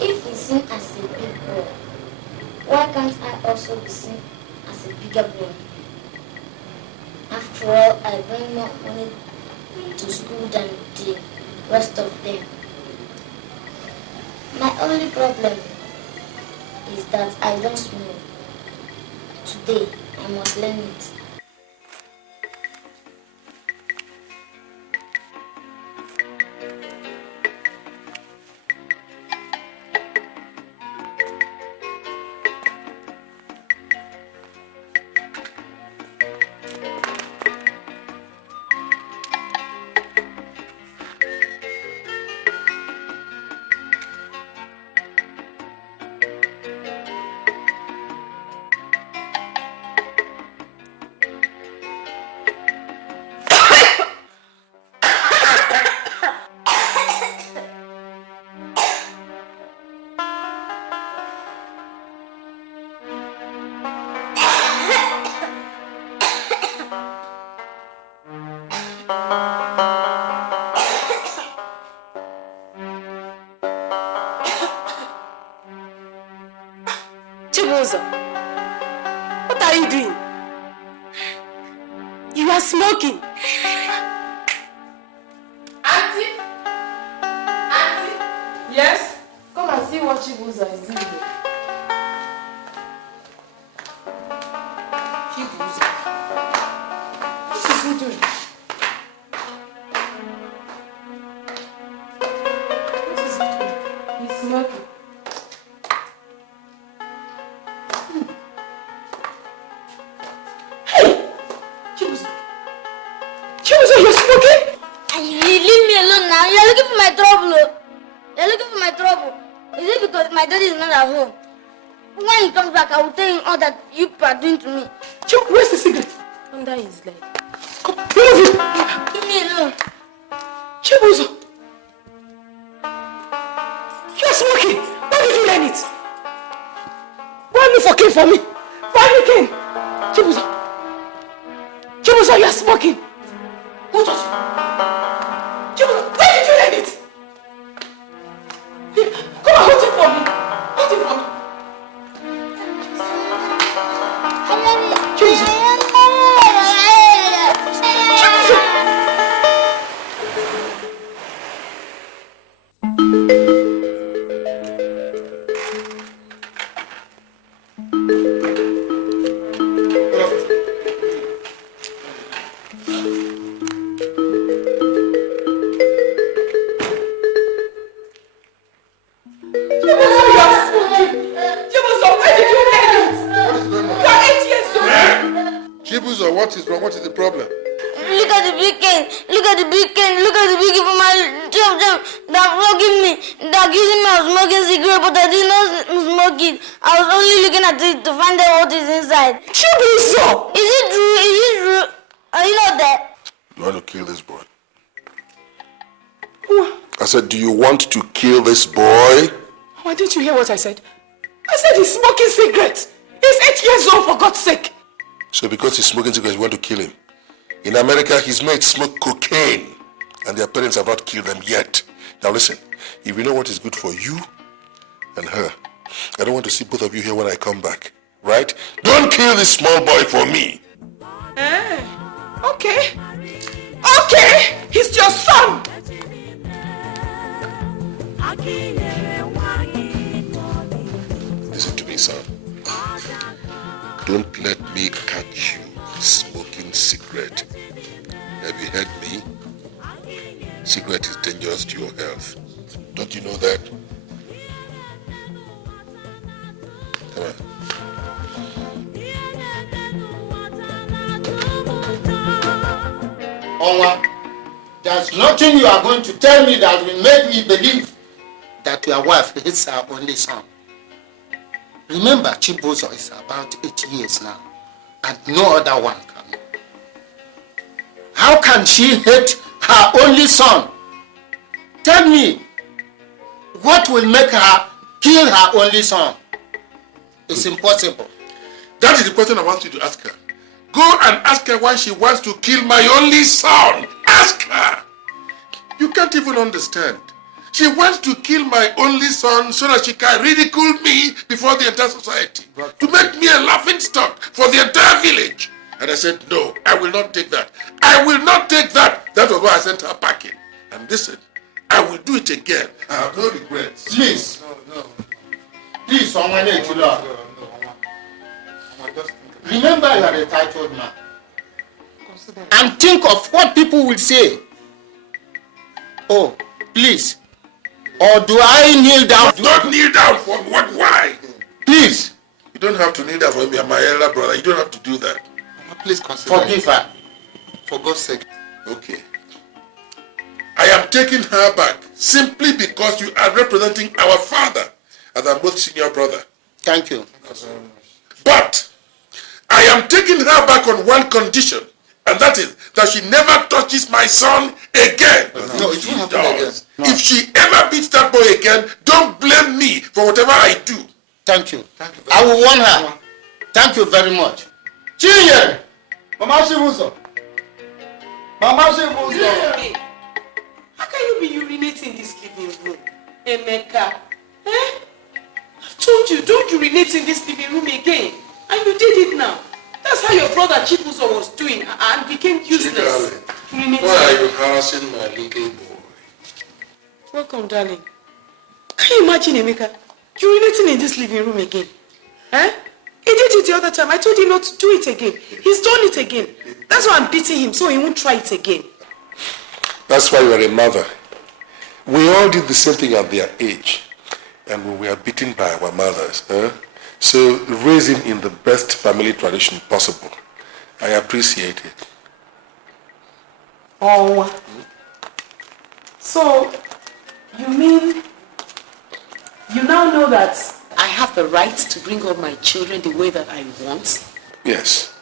If he sings as a big boy, why can't I also be seen as a bigger boy? After all, I bring more money to school than the rest of them. My only problem is that I don't smoke. Today, I must learn it. What are you doing? You are smoking. Auntie? Auntie? Yes? Come and see what Chibuzo is doing. Chibuzo? What is he doing? What is he doing? He's smoking. You're smoking? You leave me alone now. You're looking for my trouble. You're looking for my trouble. Is it because my daddy is not at home? When he comes back, I will tell him all that you are doing to me. Where's the cigarette? Under his leg. Come, move it. Leave me alone. Chibuzo. You're smoking. Why did you learn it? Why are you fucking for me? Why again? Chibuzo. Chibuzo, you're smoking. Who taught you? Chibuzo, where did you learn it? Come on, hold it for me. Hold it for me. Chibuzo. What is wrong? What is the problem? Look at the big cane. Look at the big cane. Look at the big cane for my job. They're flogging me. They're accusing me of smoking cigarette, but I did not smoke it. I was only looking at it to find out what is inside. Chibuzo! Is it true? Is it true? Are you not there? You want to kill this boy? said, do you want to kill this boy? Why didn't you hear what I said? I said he's smoking cigarettes. He's 8 years old, for God's sake. So because he's smoking cigarettes, you want to kill him? In America, his mates smoke cocaine, and their parents have not killed them yet. Now listen, if you know what is good for you and her, I don't want to see both of you here when I come back, right? Don't kill this small boy for me. Okay. Okay, he's your son. Listen to me, son. Don't let me catch you smoking cigarette. Have you heard me? Cigarette is dangerous to your health. Don't you know that? Come on. Onwa, there's nothing you are going to tell me that will make me believe that your wife is her only son. Remember, Chibuzo is about 8 years now, and no other one can. How can she hate her only son? Tell me, what will make her kill her only son? It's impossible. That is the question I want you to ask her. Go and ask her why she wants to kill my only son. Ask her. You can't even understand. She wants to kill my only son so that she can ridicule me before the entire society. To make me a laughing stock for the entire village. And I said, no, I will not take that. I will not take that. That was why I sent her packing. And listen, I will do it again. I have no regrets. Please. No. Please, Onwa Nejula. Remember you are a titled man. And think of what people will say. Oh, please. Or do I kneel down? Don't kneel down for what? Why? Please. You don't have to kneel down for me. I'm my elder brother. You don't have to do that. Please consider. Forgive her. For God's sake. Okay. I am taking her back simply because you are representing our father as our both senior brother. Thank you. But I am taking her back on one condition, and that is that she never touches my son again. No, it won't happen again. No. If she ever beats that boy again, don't blame me for whatever I do. Thank you. I will warn her. Thank you very much. Chiye! Mama Shibuzo. Mama Shibuzo. How can you be urinating in this living room? Emeka. I've told you, don't urinate in this living room again. And you did it now. That's how your brother Chibuzo was doing and became useless. Why are you harassing my little boy? Welcome, darling. Can you imagine, Emeka? Urinating in this living room again? He did it the other time. I told him not to do it again. He's done it again. That's why I'm beating him, so he won't try it again. That's why you're a mother. We all did the same thing at their age. And we were beaten by our mothers. So raise him in the best family tradition possible. I appreciate it. Oh. So, you mean you now know that I have the right to bring up my children the way that I want? Yes.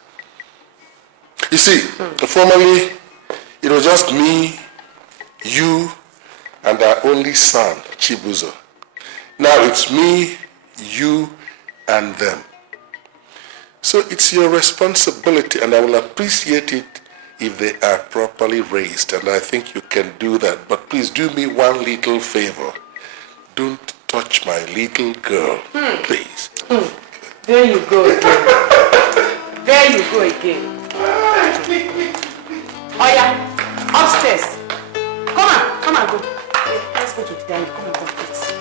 You see, formerly, it was just me, you, and our only son, Chibuzo. Now it's me, you, and them. So it's your responsibility, and I will appreciate it if they are properly raised, and I think you can do that. But please do me one little favor. Don't touch my little girl, please. There you go again. There you go again. Oh yeah, upstairs. Come on, go. Let's go to the dining. Come on, go, please.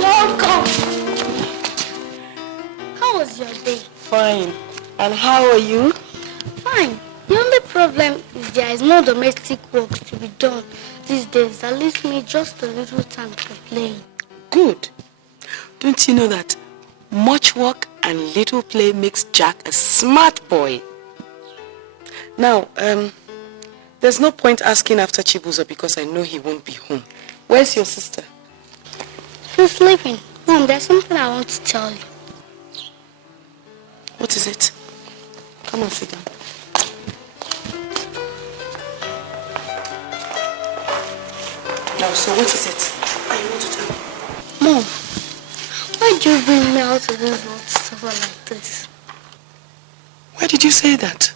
Welcome. How was your day? Fine. And how are you? Fine. The only problem is there is no domestic work to be done these days. That leaves me just a little time for playing. Good. Don't you know that much work and little play makes Jack a smart boy? Now, there's no point asking after Chibuzo because I know he won't be home. Where's your sister? She's sleeping. Mom, there's something I want to tell you. What is it? Come on, sit down. Now, so what is it? I want to tell. Mom, why do you bring me out of this world to suffer like this? Why did you say that?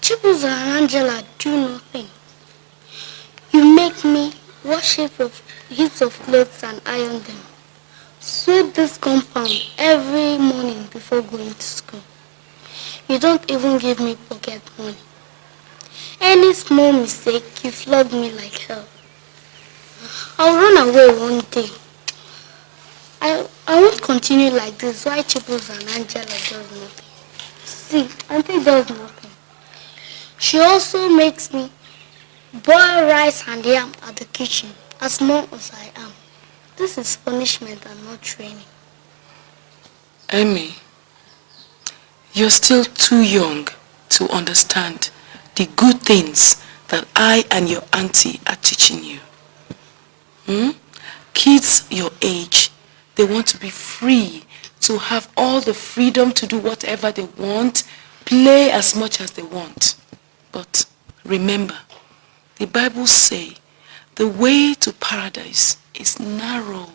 Chibuzo and Angela do nothing. You make me wash heaps of clothes and iron them. Sweep this compound every morning before going to school. You don't even give me pocket money. Any small mistake, you flog me like hell. I'll run away one day. I won't continue like this. Why Chibuzo and Angela does nothing? See, Auntie does nothing. She also makes me boil rice and yam at the kitchen, as small as I am. This is punishment and not training. Emmy, you're still too young to understand the good things that I and your auntie are teaching you. Kids your age, they want to be free, to have all the freedom to do whatever they want, play as much as they want. But remember, the Bible says the way to paradise is narrow,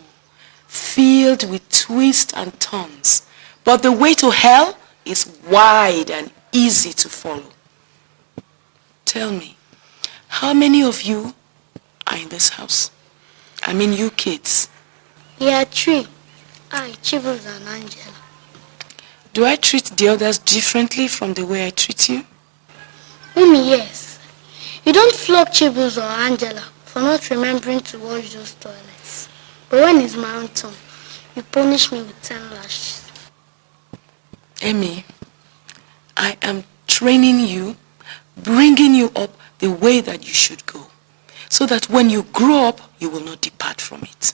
filled with twists and turns. But the way to hell is wide and easy to follow. Tell me, how many of you are in this house? I mean you kids. Yeah, 3. I, Chibuzo and Angela. Do I treat the others differently from the way I treat you? Mommy, yes. You don't flog Chibuzo or Angela for not remembering to wash those toilets. But when it's my own turn, you punish me with 10 lashes. Emmy, I am training you, bringing you up the way that you should go, so that when you grow up, you will not depart from it.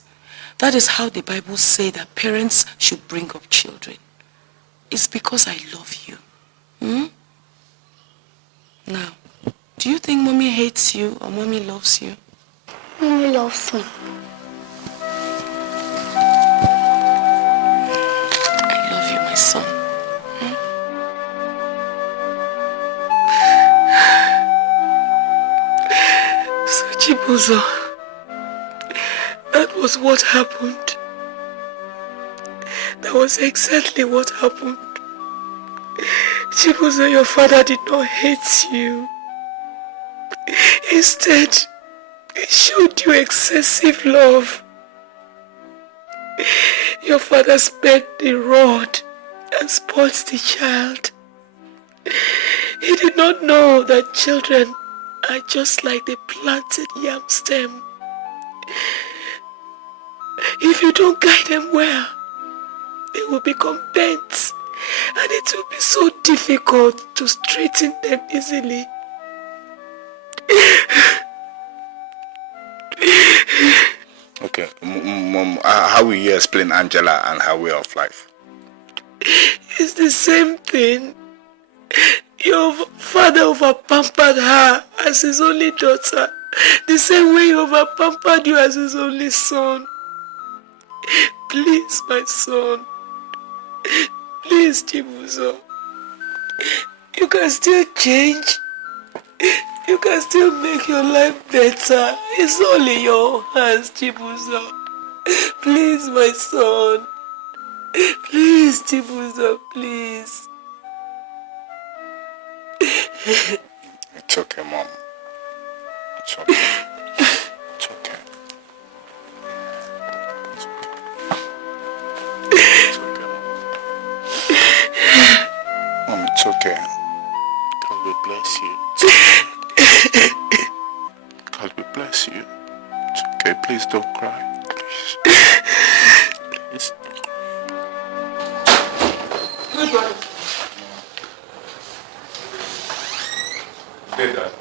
That is how the Bible says that parents should bring up children. It's because I love you. Now, do you think Mommy hates you or Mommy loves you? Mommy loves me. I love you, my son. So, Chibuzo, that was what happened. That was exactly what happened. Chibuzo, your father did not hate you. Instead, he showed you excessive love. Your father spared the rod and spoiled the child. He did not know that children are just like the planted yam stem. If you don't guide them well, they will become bent, and it will be so difficult to straighten them easily. Okay, Mom, how will you explain Angela and her way of life? It's the same thing. Your father over-pampered her as his only daughter, the same way he over-pampered you as his only son. Please, my son. Please, Chibuzo. You can still change. You can still make your life better. It's all in your hands, Chibuzo. Please, my son. Please, Chibuzo, please. It's okay, Mom. It's okay. It's okay. It's okay. Mom, it's okay. God will bless you. God will bless you. It's okay. Please don't cry. Please. Please. Did that.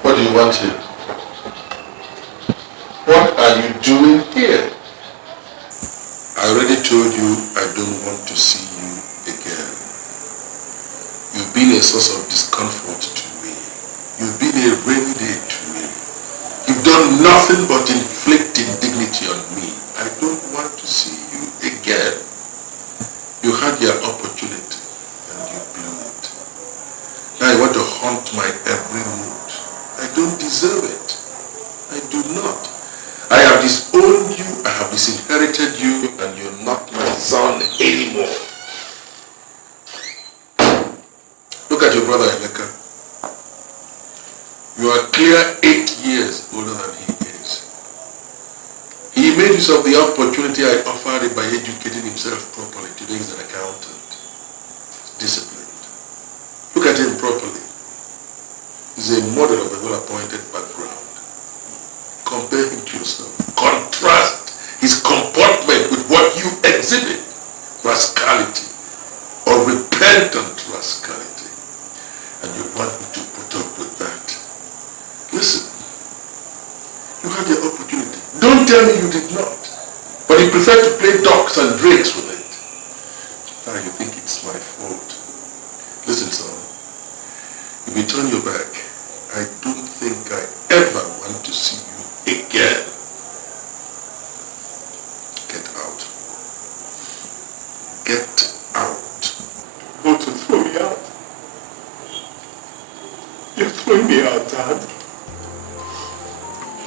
What do you want here? What are you doing here? I already told you I don't want to see you again. You've been a source of discomfort to me. You've been a rainy day to me. You've done nothing but inflict indignity pity on me. I don't want to see you again. You had your opportunity and you blew it. Now you want to haunt my every mood. I don't deserve it. I do not. I have disowned you, I have disinherited you, and you're not my son anymore. Look at your brother Emeka. You are clear 8 years older than he is. He made use of the opportunity I offered him by educating himself properly. Today he's an accountant. He's disciplined. Look at him properly. He's a model of a well-appointed background. Compare him to yourself. Contrast his comportment with what you exhibit. Rascality or repentant rascality. And you want me to put up with that. Listen, you had your opportunity. Don't tell me you did not. But you prefer to play ducks and drakes with it. Now you think it's my fault. Listen, son. If you turn your back, I don't think I ever want to see you again. Get out. Get out. You want to throw me out? You're throwing me out, Dad.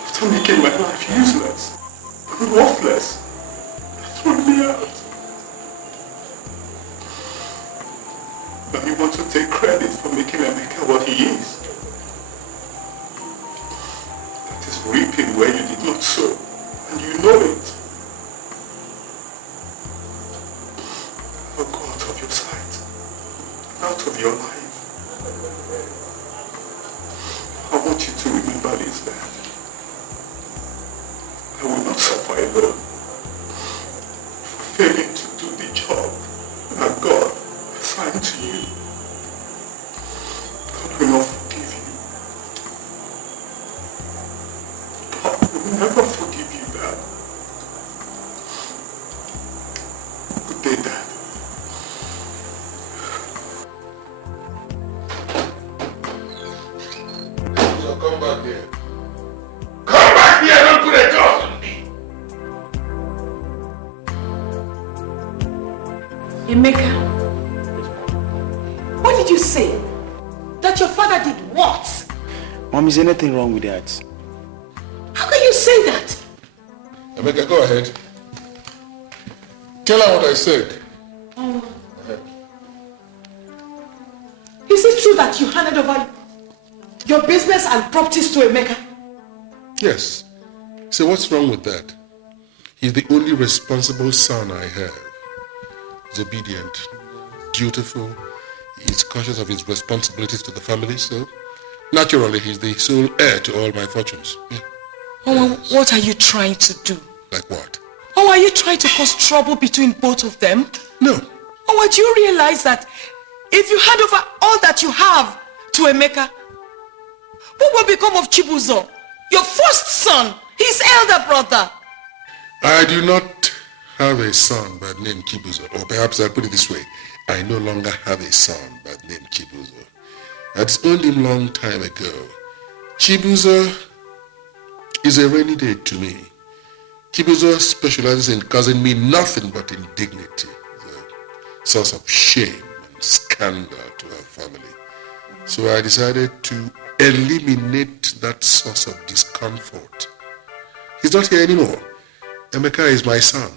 After making my life useless, worthless, you're throwing me out. Now you want to take credit for making Emeka what he is. That is reaping where you did not sow, and you know it. I'll go out of your sight, out of your life. I want you to remember this, that I will not suffer alone for failing to do the job that God assigned to you. God will not forgive you. God will never forgive you, Dad. Good day, Dad. So come back here. Come back here, don't put a curse on me. Emeka, what did you say? That your father did what? Mom, is anything wrong with that? How can you say that? Emeka, go ahead. Tell her what I said. Is it true that you handed over your business and properties to Emeka? Yes. So what's wrong with that? He's the only responsible son I have. He's obedient, dutiful, he's conscious of his responsibilities to the family, so naturally he's the sole heir to all my fortunes. Yeah. Oh, what are you trying to do? Like what? Oh, are you trying to cause trouble between both of them? No. Oh, do you realize that if you hand over all that you have to Emeka, what will become of Chibuzo, your first son, his elder brother? I do not have a son by the name Chibuzo, or perhaps I'll put it this way, I no longer have a son by the name Chibuzo. I disowned him long time ago. Chibuzo is a rainy day to me. Chibuzo specializes in causing me nothing but indignity, the source of shame and scandal to our family. So I decided to eliminate that source of discomfort. He's not here anymore. Emeka is my son,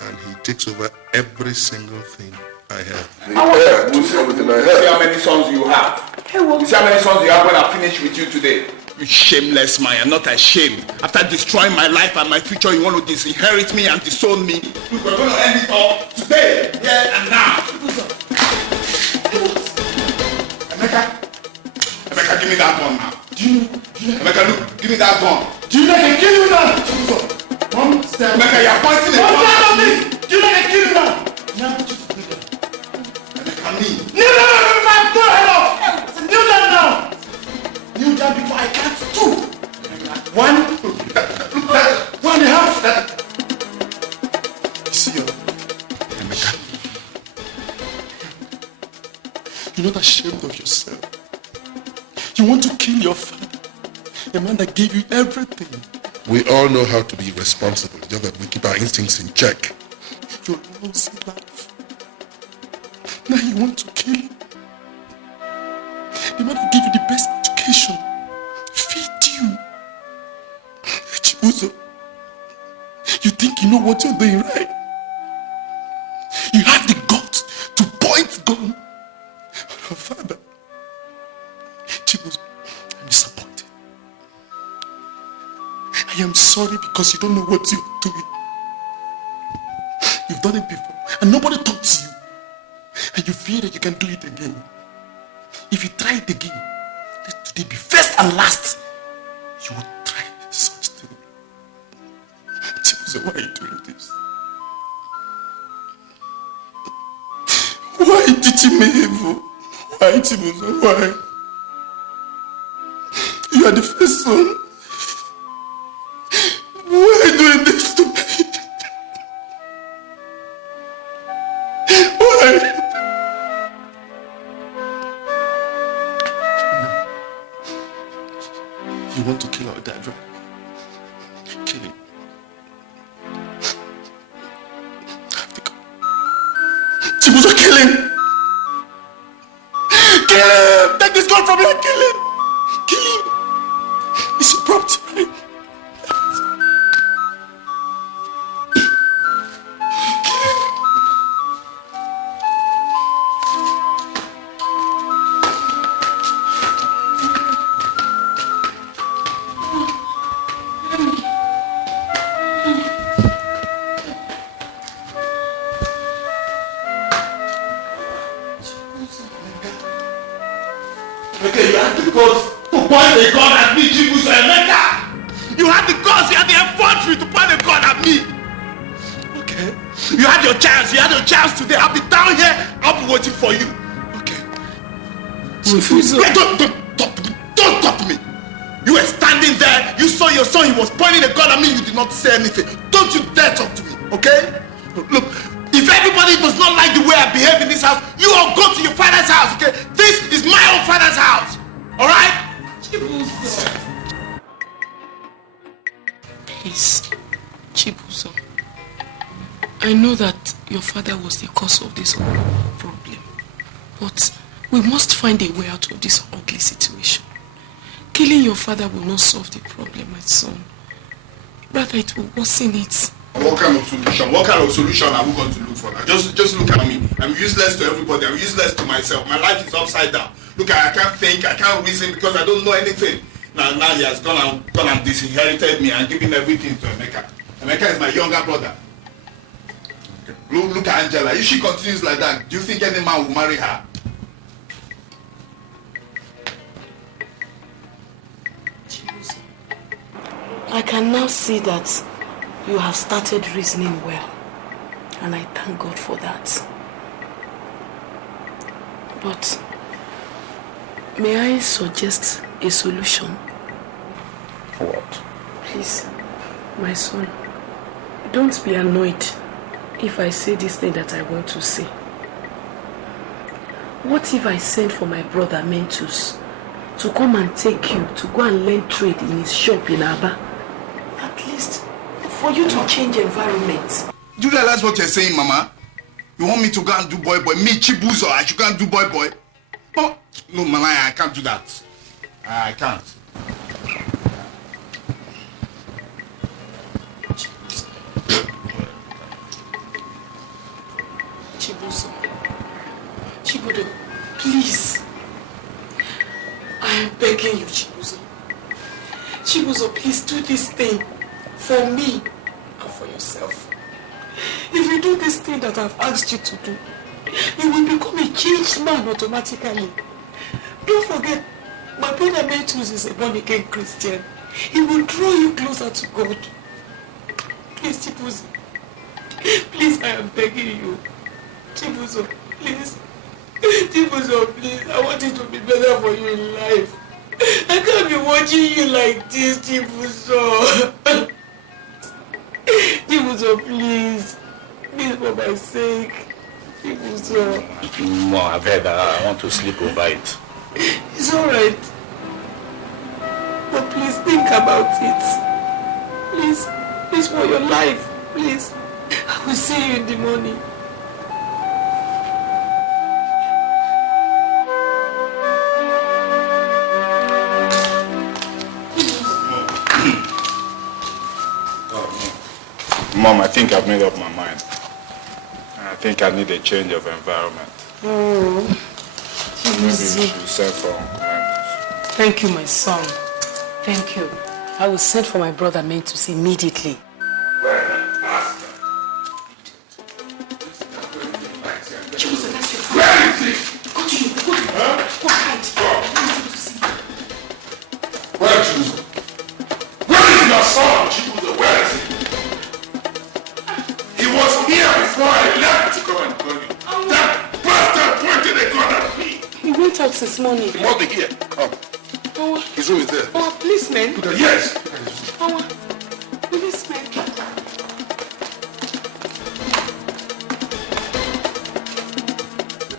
and he takes over every single thing I have. The heir to everything I have. See how many sons you have. You see how many sons you have when I finish with you today. You shameless man, you're not ashamed. After destroying my life and my future, you want to disinherit me and disown me. Look, we're going to end it all today, here and now. Emeka, give me that gun now. Emeka, look, give me that gun. Do you know I can kill you now? Mom, stand. Emeka, you're pointing it. Mom, stand on this. Do you know I can kill you now? Emeka, me. Kneel down, man. Go ahead off. Kneel down now. Kneel down before I count 2. 1 and a half. You see, Emeka, you're not ashamed of yourself. You want to kill your father, a man that gave you everything. We all know how to be responsible, just that we keep our instincts in check. Your lousy life. Now you want to kill him. The mother gave you the best education. Feed you. Chibuzo, you think you know what you're doing, right? You have the guts to point gun at her father. Chibuzo, I'm disappointed. I am sorry because you don't know what you're doing. You've done it before and nobody taught you. And you fear that you can do it again. If you try it again, let today be first and last. You will try such thing. Chibuzo, why are you doing this? Why teaching me evil? Why, Chibuzo? Why? You are the first son. Why are you doing this to me? Why? You want to kill our dad, right? Kill him. Chibuzo, kill him! Kill him! Take this gun from me and kill him! Kill him! It's your property, right? Okay, you have the guts to point a gun at me, Chibuzo Emeka! You have the guts, you have the effrontery to point a gun at me! Okay? You had your chance today. I'll be down here, I'll be waiting for you. Okay? Chibuzo. Hey, don't talk to me, don't talk to me! You were standing there, you saw your son, he was pointing a gun at me, you did not say anything. Don't you dare talk to me, okay? Look, if everybody does not like the way I behave in this house, you all go to your father's house, okay? This is my own father's house, alright? Chibuzo. Please, Chibuzo. I know that your father was the cause of this whole problem, but we must find a way out of this ugly situation. Killing your father will not solve the problem, my son. Rather, it will worsen it. What kind of solution? What kind of solution are we going to look for now? Just look at me. I'm useless to everybody. I'm useless to myself. My life is upside down. Look, I can't think. I can't reason because I don't know anything. Now he has gone and disinherited me and given everything to Emeka. Emeka is my younger brother. Okay. Look at Angela. If she continues like that, do you think any man will marry her? I can now see that you have started reasoning well, and I thank God for that. But may I suggest a solution? What? Please, my son, don't be annoyed if I say this thing that I want to say. What if I send for my brother Mentus to come and take you to go and learn trade in his shop in Aba? At least for you to change environment. Do you realize what you're saying, Mama? You want me to go and do boy? Me, Chibuzo, I should go and do boy? Oh, no, Mama, I can't do that. I can't. Chibuzo, please. I am begging you, Chibuzo. Chibuzo, please do this thing for me and for yourself. If you do this thing that I've asked you to do, you will become a changed man automatically. Don't forget, my brother Mentus is a born-again Christian. He will draw you closer to God. Please, Chibuzo. Please, I am begging you. Chibuzo, please. Chibuzo, please. I want it to be better for you in life. I can't be watching you like this, Chibuzo. Chibuzo, please. Please, for my sake. Chibuzo. No, I beg, I want to sleep over it. It's alright. But please think about it. Please, please, for your life, please. I will see you in the morning. Mom, I think I've made up my mind. I think I need a change of environment. Maybe we should send for Uncle Memphis. Thank you, my son. Thank you. I will send for my brother Mentus immediately. Chibuzo, that's your father. Where is he? Go to you. Go hide. Where is Chibuzo? Where is your son, Chibuzo? Where is he? He was here before I left to come and call you. That bastard pointed a gun at me. He went out since morning. He must be here. Come. His room is there. Oh, policeman. Yes. Oh, policeman.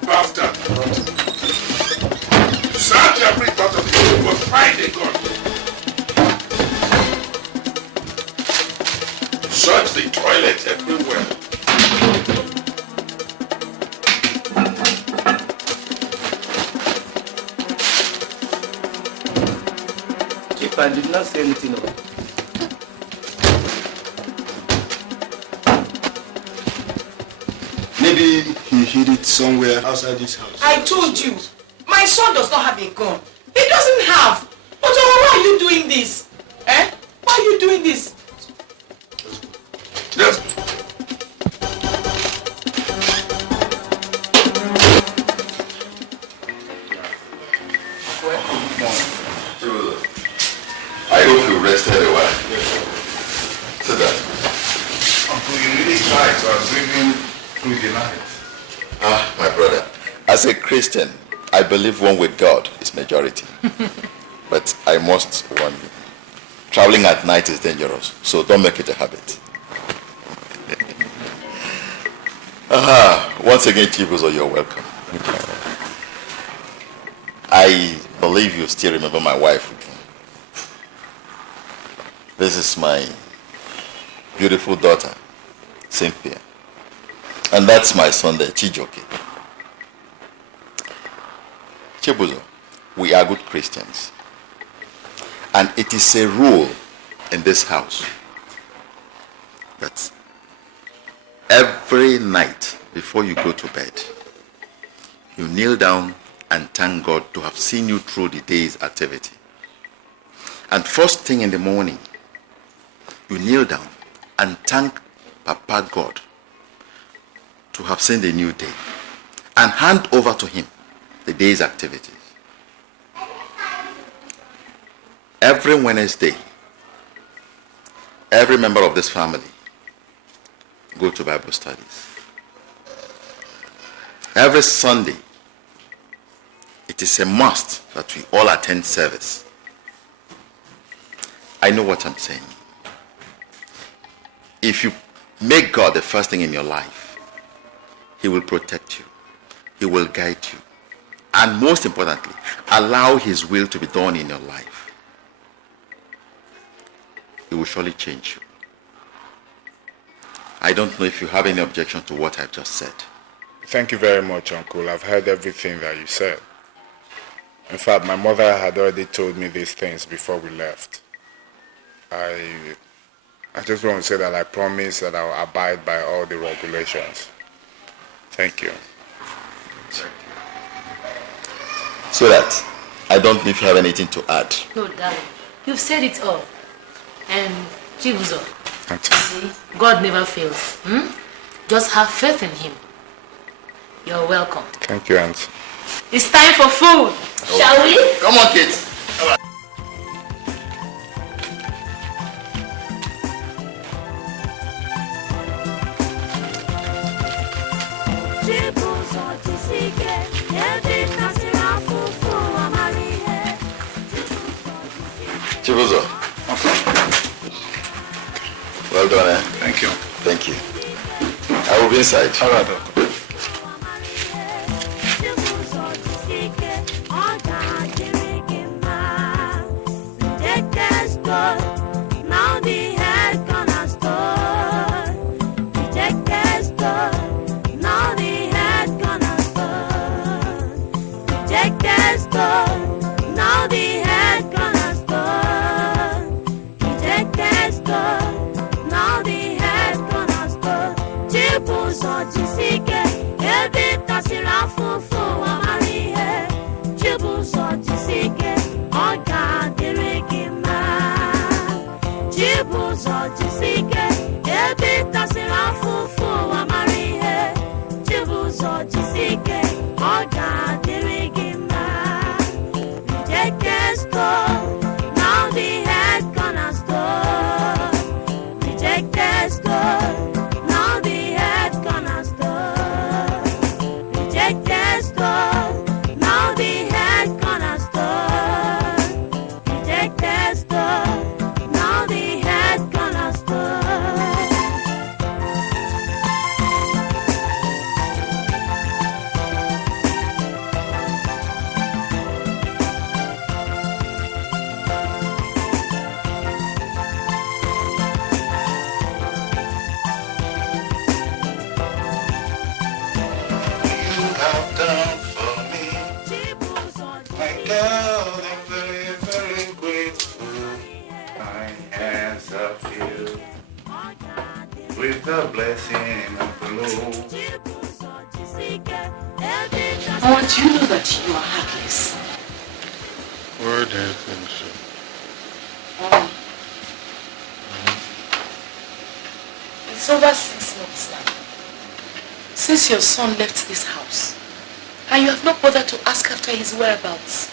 Bastard. Search every part of the room, but find a gun. Search the toilet everywhere. Chief, I did not say anything of it. Maybe he hid it somewhere outside this house. I told you, my son does not have a gun. He doesn't have. But why are you doing this? Eh? Why are you doing this? Yes. I hope you rested a while. Sit down. Uncle, you really tried, so I was living through the night. My brother, as a Christian, I believe one with God is majority. But I must warn you, traveling at night is dangerous, so don't make it a habit. Once again, Chibuzo, you're welcome. I believe you still remember my wife. This is my beautiful daughter, Cynthia. And that's my son there, Chijoke. Chibuzo, we are good Christians. And it is a rule in this house that every night before you go to bed, you kneel down and thank God to have seen you through the day's activity. And first thing in the morning, you kneel down and thank Papa God to have seen the new day and hand over to him the day's activities. Every Wednesday, every member of this family go to Bible studies. Every Sunday, it is a must that we all attend service. I know what I'm saying. If you make God the first thing in your life, he will protect you. He will guide you. And most importantly, allow his will to be done in your life. He will surely change you. I don't know if you have any objection to what I've just said. Thank you very much, Uncle. I've heard everything that you said. In fact, my mother had already told me these things before we left. I just want to say that I promise that I'll abide by all the regulations. Thank you. So that I don't know if you have anything to add. No, darling. You've said it all. And Chibuzo, see, God never fails. Just have faith in him. You're welcome. Thank you, Aunt. It's time for food. Shall we? Come on, kids. Chibuzo. Well done, eh? Thank you. Thank you. I will be inside. All right, Uncle. Now the head jisike, ebe tasira fufu amarihe. Chibuzo jisike, oga dirigima. Chibuzo jisike, ebe tasira fufu amarihe. Chibuzo jisike, oga dirigima. Rejected store, now the head gonna store. Rejected store, now the head gonna store. Rejected store, now the head gonna store. Rejected store, now the head gonna store. Have done for me, my girl, I'm very, very grateful. My hands are filled with the blessing of the Lord. I want you to know that you are heartless. Why do you think so? It's over 6 months now since your son left this house, and you have not bothered to ask after his whereabouts.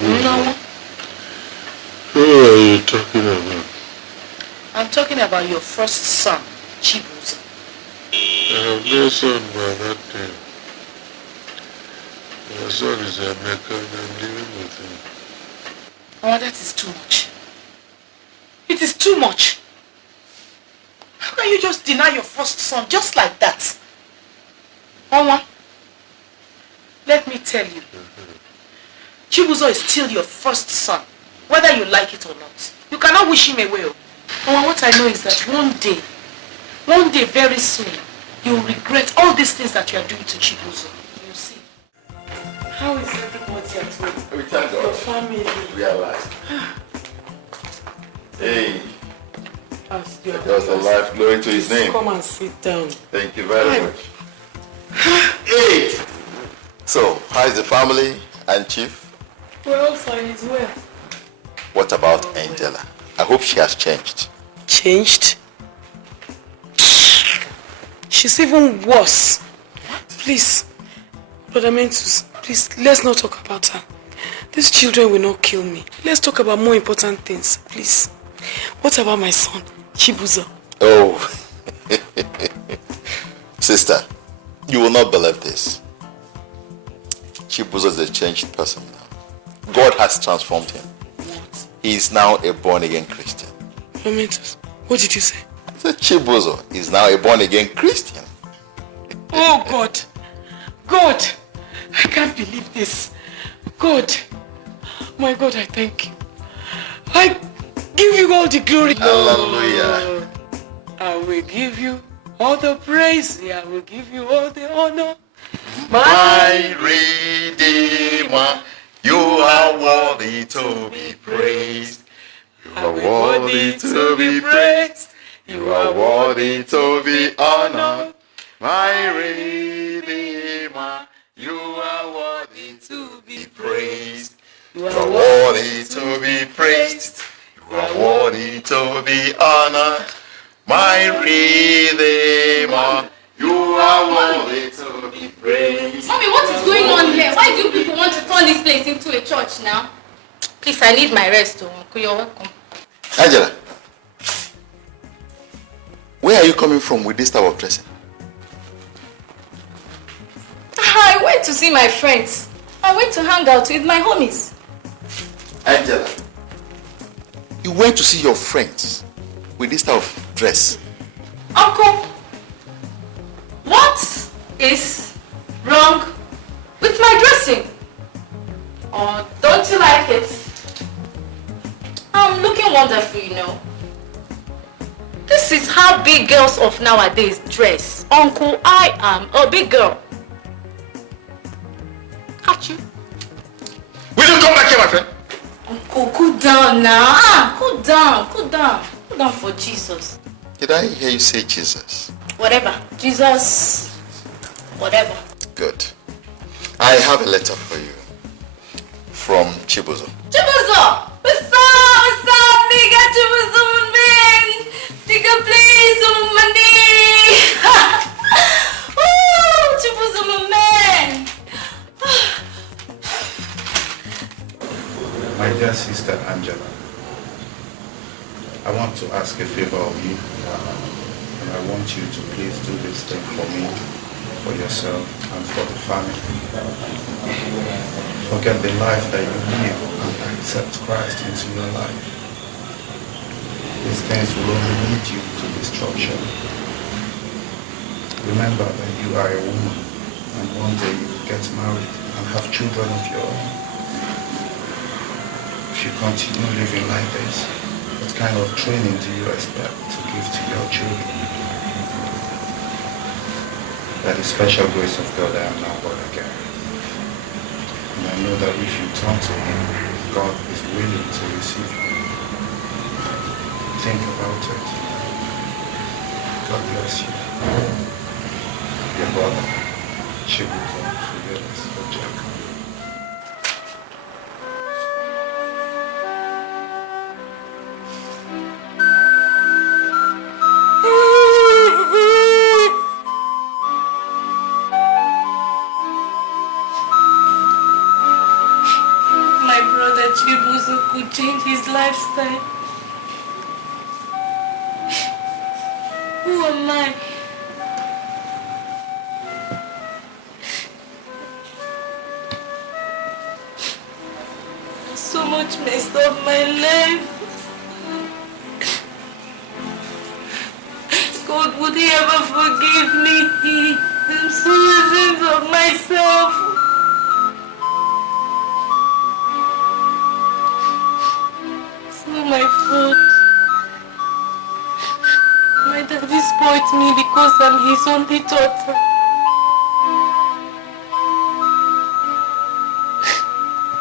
No. Who are you talking about? I'm talking about your first son, Chibuzo. I have no son by that name. My son is Emeka and I'm living with him. Oh, that is too much. It is too much. How can you just deny your first son just like that? Mama, let me tell you. Chibuzo is still your first son, whether you like it or not. You cannot wish him away. Mama, what I know is that one day very soon, you will regret all these things that you are doing to Chibuzo. You see. How is everybody at home? We thank God. Your family. We are alive. Hey, You're just alive. Glory to his name. Come and sit down. Thank you very much. Hey! So, how is the family and Chief? We're all fine as well. What about Angela? I hope she has changed. Changed? She's even worse. Please, Brother Mentus, please, let's not talk about her. These children will not kill me. Let's talk about more important things, please. What about my son, Chibuzo? Oh, sister, you will not believe this. Chibuzo is a changed person now. God has transformed him. What? He is now a born-again Christian. Mentus, what did you say? I said Chibuzo is now a born-again Christian. Oh, God. God, I can't believe this. God, my God, I thank you. I give you all the glory. Hallelujah. I will give you all the praise. I will give you all the honor. My Redeemer, you are worthy to be praised. You are worthy to be praised. You are worthy to be honored. My Redeemer, you are worthy to be praised. You are worthy to be praised. You are worthy to be honored. My Redeemer, you are worthy to be praised. Mommy, what is going on here? Why do you people want to turn this place into a church now? Please, I need my rest. Uncle, you're welcome. Angela, where are you coming from with this type of dressing? I went to see my friends. I went to hang out with my homies. Angela, you went to see your friends with this type of dress. Uncle, what is wrong with my dressing? Or don't you like it? I'm looking wonderful, you know. This is how big girls of nowadays dress. Uncle, I am a big girl. Catch you. Will you come back here, my friend? Uncle, cool down now. Cool down. Cool down for Jesus. Did I hear you say Jesus? Whatever. Jesus. Whatever. Good. I have a letter for you. From Chibuzo. Chibuzo! What's up, nigga? Chibuzo, man! Nigga, please, money! Woo! Chibuzo, my man! My dear sister Angela, I want to ask a favor of you, and I want you to please do this thing for me, for yourself, and for the family. Forget the life that you live and accept Christ into your life. These things will only lead you to destruction. Remember that you are a woman, and one day you will get married and have children of your own. If you continue living like this, what kind of training do you expect to give to your children? By the special grace of God, I am now born again. And I know that if you turn to Him, God is willing to receive you. Think about it. God bless you. Your brother, Chibuzo, Uche. Change his lifestyle. Who am I? So much messed up my life. God, would He ever forgive me? I'm so ashamed of myself. My fault. My daddy spoiled me because I'm his only daughter.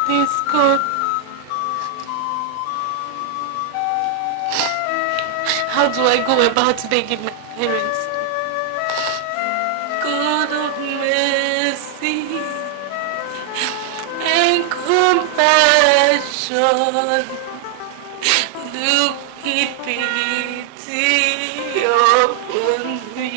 Please, God. How do I go about begging my parents? God of mercy and compassion, look pity upon me.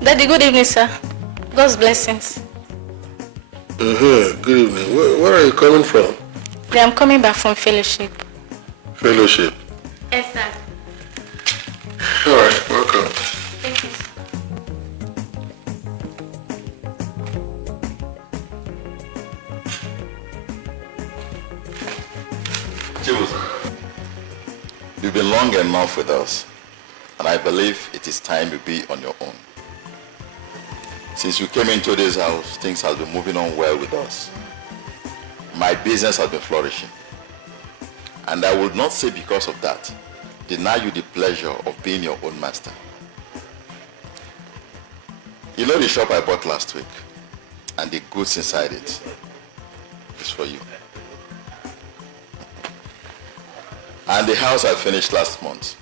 Daddy, good evening, sir. God's blessings. Good evening. Where are you coming from? Yeah, I'm coming back from fellowship. Fellowship? Yes, sir. All right, welcome. Thank you. You've been long enough with us, and I believe it is time you be on your own. Since you came into this house, things have been moving on well with us. My business has been flourishing. And I would not say because of that, deny you the pleasure of being your own master. You know the shop I bought last week? And the goods inside it is for you. And the house I finished last month,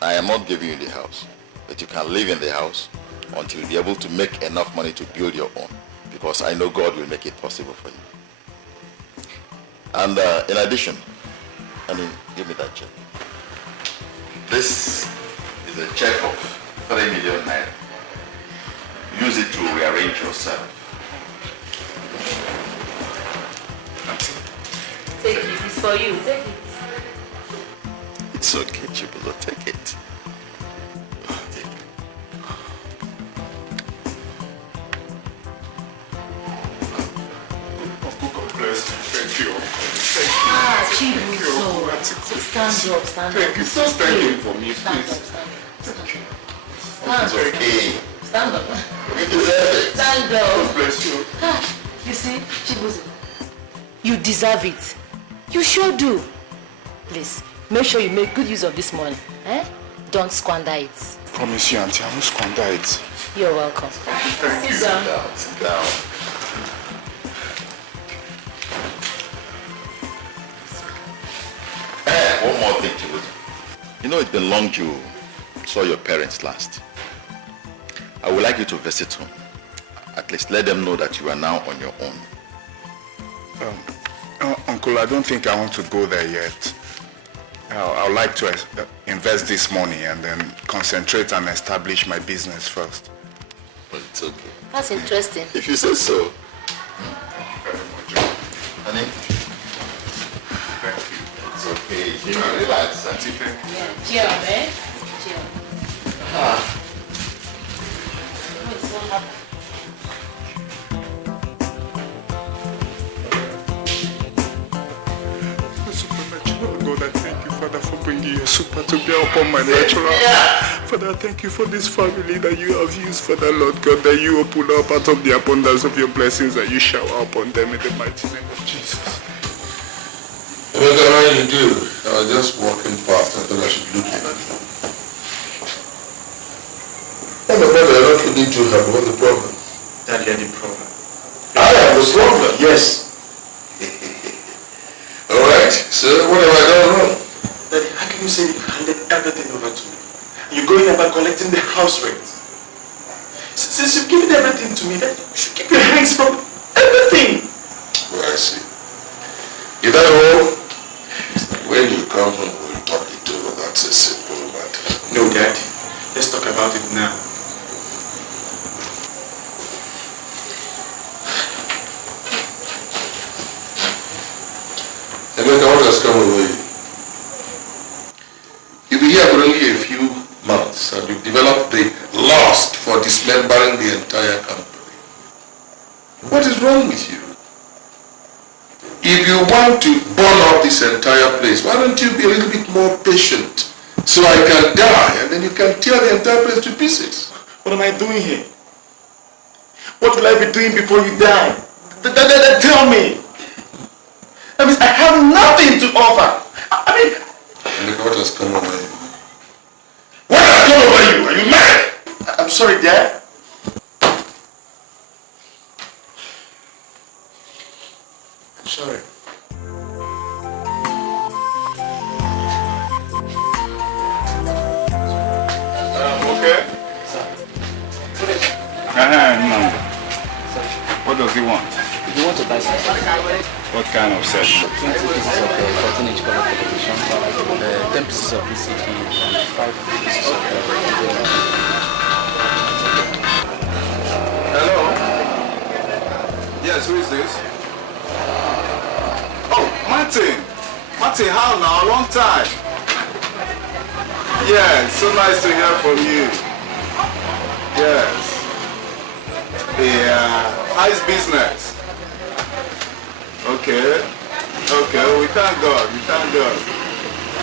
I am not giving you the house, but you can live in the house until you're able to make enough money to build your own, because I know God will make it possible for you. And in addition, give me that check. This is a check of 3 million naira. Use it to rearrange yourself. Take it, it's for you, take it. It's okay, Chibuzo, take it. Thank you. Chibuzo. Stand up. Thank you. It's okay. Thank you for me, please. Stand up. Stand up. You deserve it. Stand up. God bless you. You see, Chibuzo, you deserve it. You sure do. Please, make sure you make good use of this money. Don't squander it. Promise you, Auntie, I won't squander it. You're welcome. Thank you. Sit down. Sit down. One more thing, Chibuzo. You know, it's been long you saw your parents last. I would like you to visit home. At least let them know that you are now on your own. Uncle, I don't think I want to go there yet. I would like to invest this money and then concentrate and establish my business first. But it's okay. That's interesting. If you say so. Honey? Thank you. It's okay. Relax, Auntie. Yeah. Cheers, man. Cheers. Wait, what happened? God, I thank you, Father, for bringing your super to bear upon my natural. Father, I thank you for this family that you have used, Father, Lord God, that you open up out of the abundance of your blessings that you shower upon them in the mighty name of Jesus. Emeka, how you do? I was just walking past. I thought I should look in at you. Oh, my brother, you're not looking too happy. What's the problem? Daddy, you're the problem. I am the problem? Yes. Alright, so what have I done wrong? Daddy, how can you say you've handed everything over to me? You're going about collecting the house rent. Since you've given everything to me, then you should keep your hands from everything. Well, I see. Is that all? When you come home, we'll talk it over. That's a simple matter. No, Dad. Let's talk about it now. Emeka, what has come over you? You've been here for only a few months and you've developed the lust for dismembering the entire company. What is wrong with you? If you want to burn up this entire place, why don't you be a little bit more patient so I can die and then you can tear the entire place to pieces? What am I doing here? What will I be doing before you die? Tell me. That means I have nothing to offer. Look what has come over you. What has come over you? Are you mad? I'm sorry, Dad. I'm sorry. Okay? What does he want? You want to buy something? What kind of set? 20 pieces of 14-inch color television, 10 pieces of VCD, and 5 pieces of Hello? Yes, who is this? Oh, Martin! Martin, how now? Long time. Yeah, so nice to hear from you. Yes. How's business? Okay. We thank God.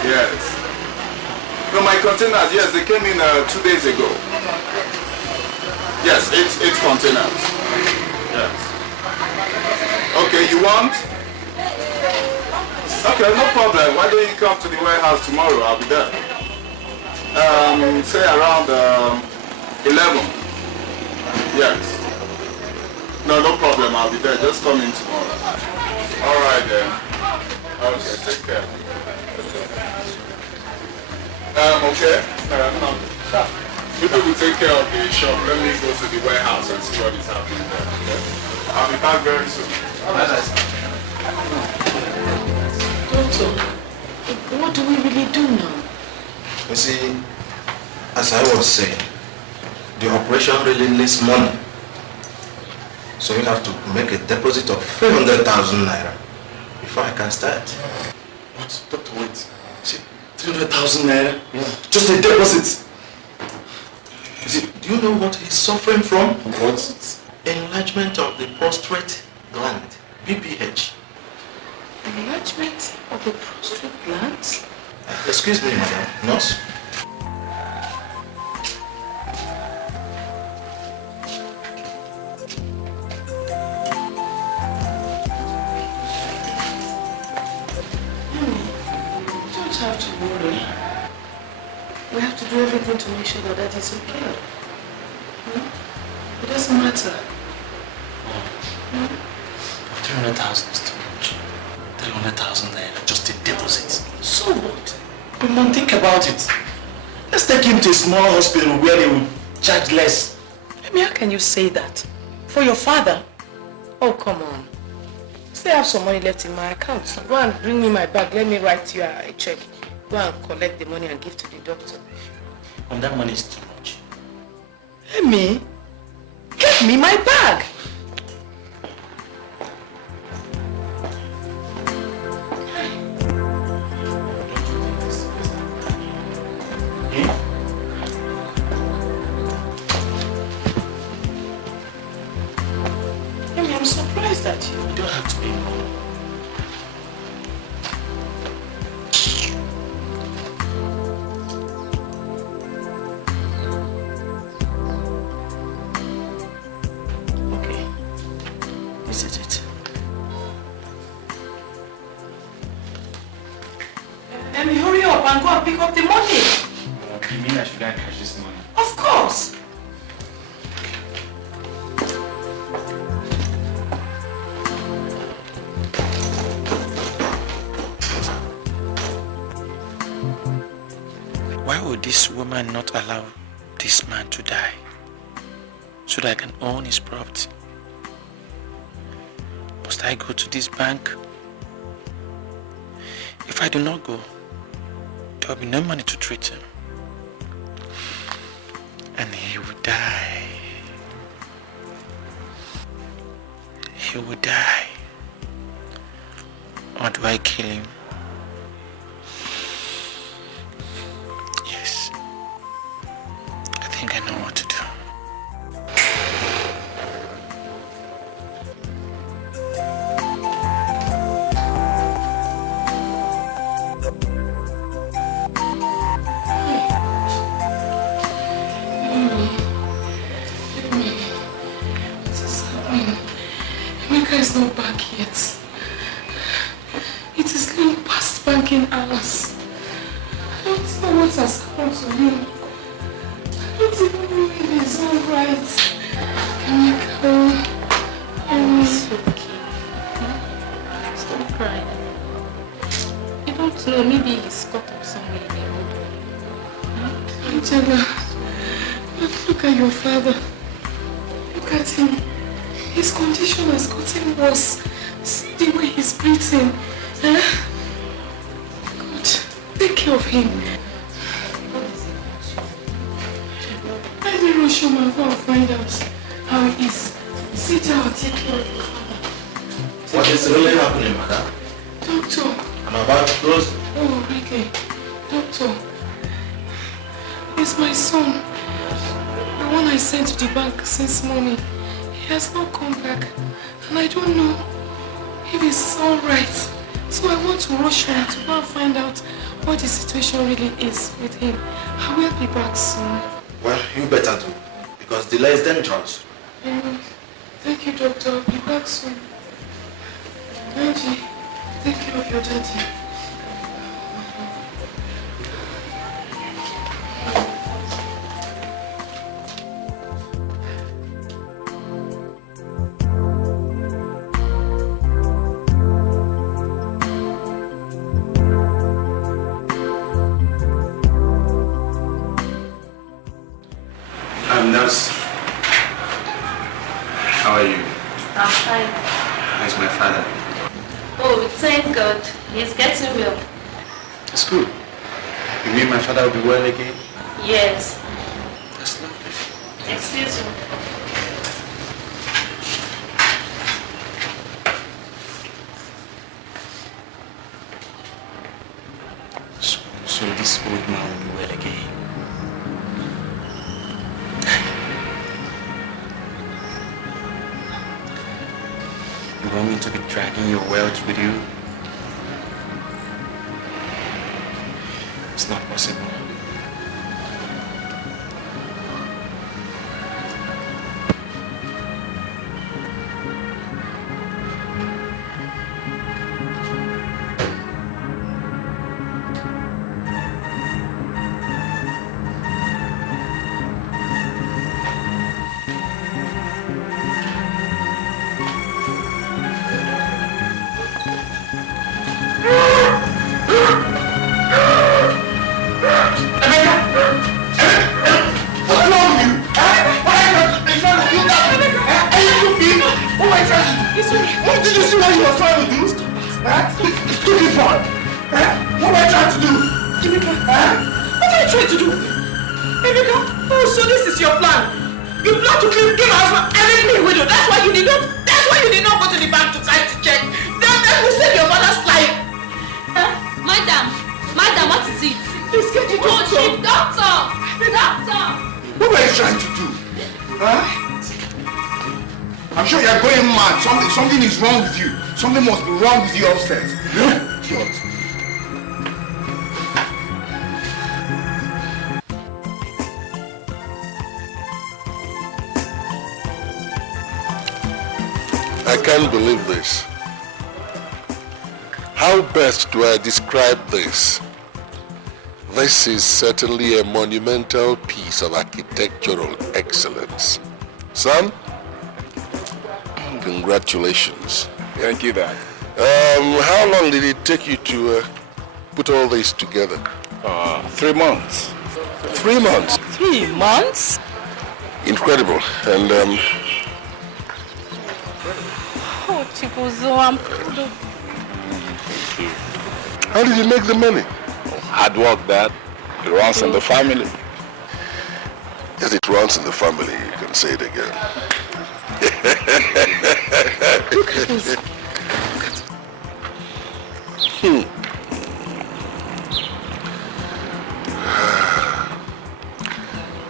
Yes. No, my containers, yes, they came in 2 days ago. Yes, 8 containers. Yes. Okay, you want? Okay, no problem. Why don't you come to the warehouse tomorrow? I'll be there. Say around 11. Yes. No, no problem. I'll be there. Just come in tomorrow. All right then. Okay, take care. Okay. No. People will take care of the shop. Let me go to the warehouse and see what is happening there. Okay? I'll be back very soon. Doctor, what do we really do now? You see, as I was saying, the operation really needs money. So you have to make a deposit of 300,000 naira before I can start. What? Doctor, wait. See, 300,000 naira? Yeah. Just a deposit. See, do you know what he's suffering from? What? Enlargement of the prostate gland, BPH. Enlargement of the prostate glands? Excuse me, madam. Nurse? Don't have to worry. We have to do everything to make sure that that is okay. It doesn't matter. 300,000 is too much. 300,000 naira, just a deposit. So what? But mom, think about it. Let's take him to a small hospital where they will charge less. I mean, how can you say that? For your father? Oh, come on. Still have some money left in my account. Go and bring me my bag. Let me write you a check. Go and collect the money and give to the doctor. And that money is too much. Amy, give me my bag. Amy, I'm surprised at you. You don't have to be. Amy, hurry up and go and pick up the money. You mean I should go and cash this money? Of course. Why would this woman not allow this man to die so that I can own his property? Must I go to this bank? If I do not go, there will be no money to treat him. And he will die. He will die. Or do I kill him? Yes. I think I know what to do. Emeka is not back yet. It is long past banking hours. I don't know what has happened to him. I don't even know if he's alright. Emeka, It's okay. Stop crying. You don't know, maybe he's caught up somewhere in the road. Angela, look at your father. Look at him. His condition has gotten worse. See the way he's breathing. God, take care of him. Let me rush home and go and find out how he is. Sit down, take care of your father. What is really happening, madam? Doctor. I'm about to close. Oh, really? Doctor. It's my son. The one I sent to the bank since morning. He has not come back. And I don't know if he's alright. So I want to rush home to go and find out what the situation really is with him. I will be back soon. Well, you better do, because delay is dangerous. Thank you, doctor. I'll be back soon. Angie, take care of your daddy. Nurse. How are you? I'm fine. How's my father? Oh, thank God. He's getting well. That's good. You mean my father will be well again? Yes. That's lovely. Excuse me. So this old man will be well again. You want me to be dragging your wealth with you? It's not possible. Something is wrong with you. Something must be wrong with you upstairs. Idiot. I can't believe this. How best do I describe this? This is certainly a monumental piece of architectural excellence. Son, congratulations. Thank you, Dad. How long did it take you to put all this together? 3 months. 3 months? 3 months? Incredible. And Oh, Chibuzo, I'm proud of you. how did you make the money? Hard work, Dad. It runs in the family. Yes, it runs in the family. You can say it again. Look at this.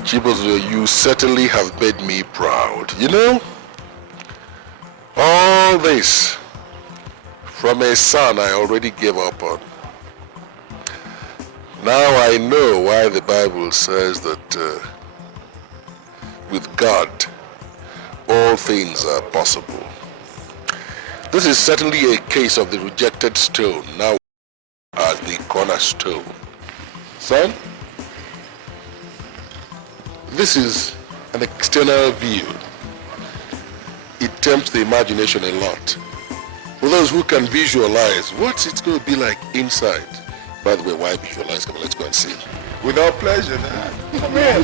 Chibuzo, you certainly have made me proud. You know, all this from a son I already gave up on. Now I know why the Bible says that with God, all things are possible. This is certainly a case of the rejected stone, now as the cornerstone. Son, this is an external view. It tempts the imagination a lot. For those who can visualize what's it going to be like inside. By the way, why visualize? Come on, let's go and see. With our pleasure, Dad. Come here.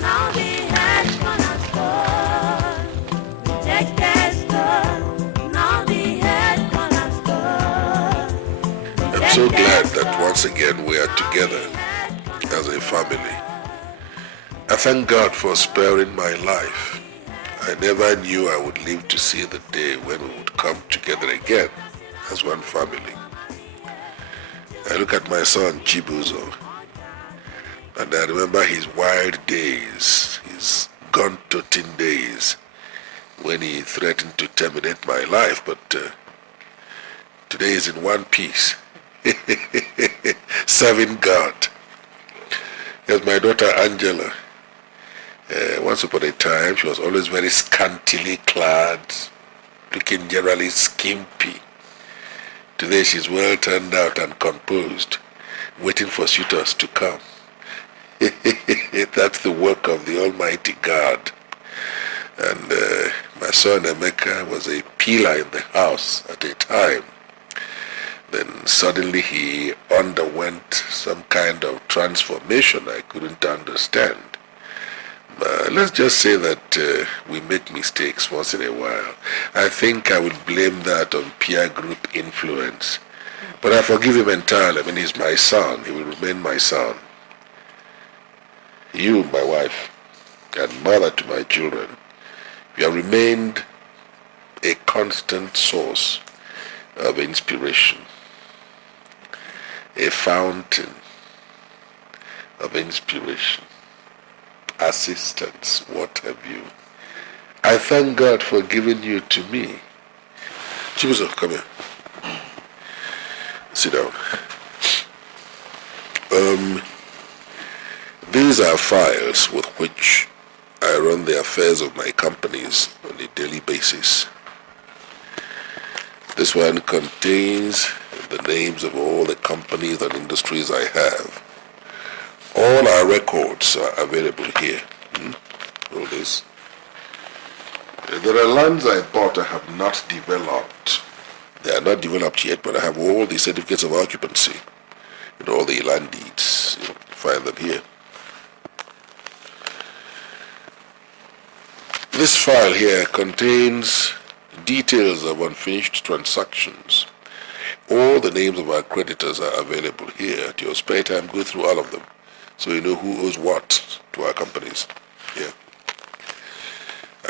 Now the head's gonna score. Rejected stone. Now the head's gonna score. I'm so glad that once again we are together as a family. I thank God for sparing my life. I never knew I would live to see the day when we would come together again as one family. I look at my son Chibuzo, and I remember his wild days, his gun-toting days, when he threatened to terminate my life, but today is in one piece, serving God. There's my daughter Angela. Once upon a time, she was always very scantily clad, looking generally skimpy. Today she's well turned out and composed, waiting for suitors to come. That's the work of the Almighty God. And my son Emeka was a pillar in the house at a time. Then suddenly he underwent some kind of transformation I couldn't understand. let's just say that we make mistakes once in a while. I think I would blame that on peer group influence. But I forgive him entirely. I mean, he's my son. He will remain my son. You, my wife, and mother to my children, you have remained a constant source of inspiration, a fountain of inspiration, assistance, what have you. I thank God for giving you to me. Chibuzo, come here. Sit down. These are files with which I run the affairs of my companies on a daily basis. This one contains the names of all the companies and industries I have. All our records are available here. All this. There are lands I bought I have not developed. They are not developed yet, but I have all the certificates of occupancy and all the land deeds. You find them here. This file here contains details of unfinished transactions. All the names of our creditors are available here. At your spare time, go through all of them so you know who owes what to our companies. Yeah.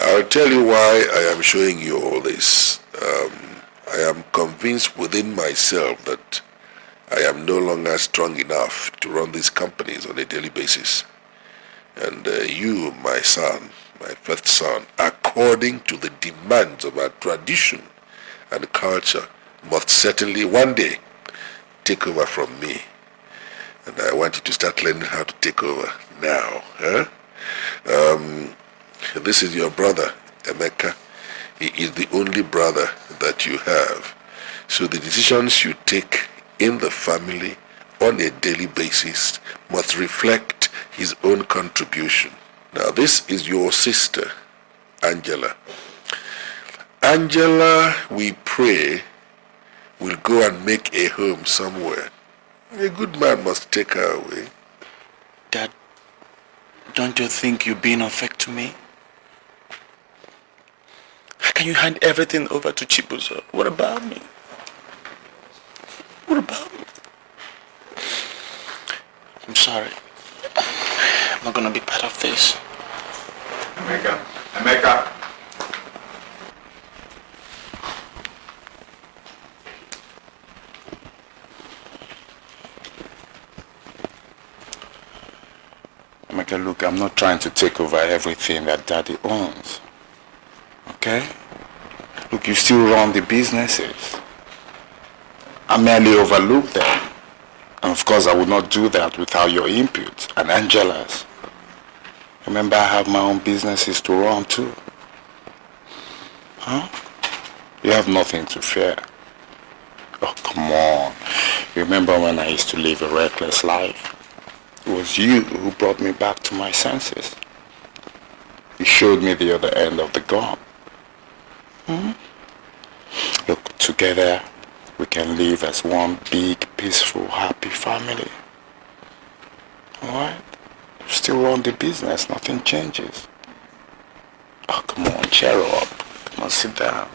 I'll tell you why I am showing you all this. I am convinced within myself that I am no longer strong enough to run these companies on a daily basis. And you, my son, my first son, according to the demands of our tradition and culture, must certainly one day take over from me. And I want you to start learning how to take over now. Huh? This is your brother, Emeka. He is the only brother that you have. So the decisions you take in the family on a daily basis must reflect his own contribution. Now this is your sister, Angela. Angela, we pray, will go and make a home somewhere. A good man must take her away. Dad, don't you think you're being unfair to me? How can you hand everything over to Chibuzo? What about me? What about me? I'm sorry. I'm not gonna be part of this. Emeka. Emeka, look, I'm not trying to take over everything that Daddy owns. Okay? Look, you still run the businesses. I merely overlook them. And of course, I would not do that without your input and Angela's. Remember, I have my own businesses to run too. Huh? You have nothing to fear. Oh, come on. Remember when I used to live a reckless life? It was you who brought me back to my senses. You showed me the other end of the gun. Look, together we can live as one big, peaceful, happy family. Alright? Still run the business, nothing changes. Oh, come on, cheer up. Come on, sit down.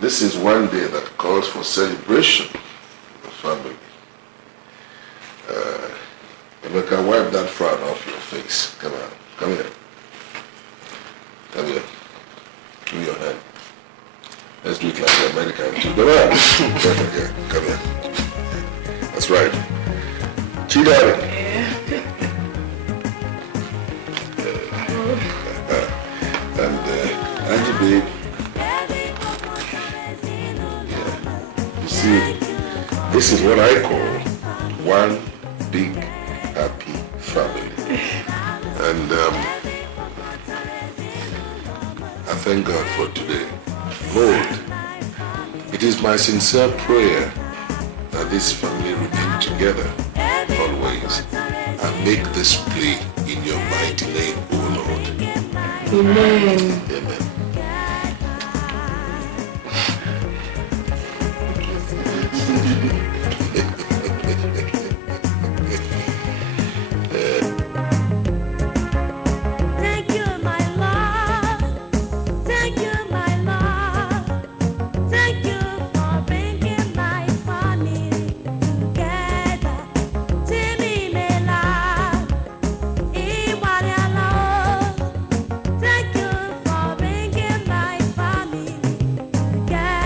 This is one day that calls for celebration in the family. Emeka, wipe that frown off your face. Come on, come here. Come here. Give me your hand. Let's do it like the American too. Come on. Come here. That's right. Chidi. And Angie, babe. You see, this is what I call one big happy family. And I thank God for today. Lord, it is my sincere prayer that this family remain together always and make this play in your mighty name, O Lord. Amen.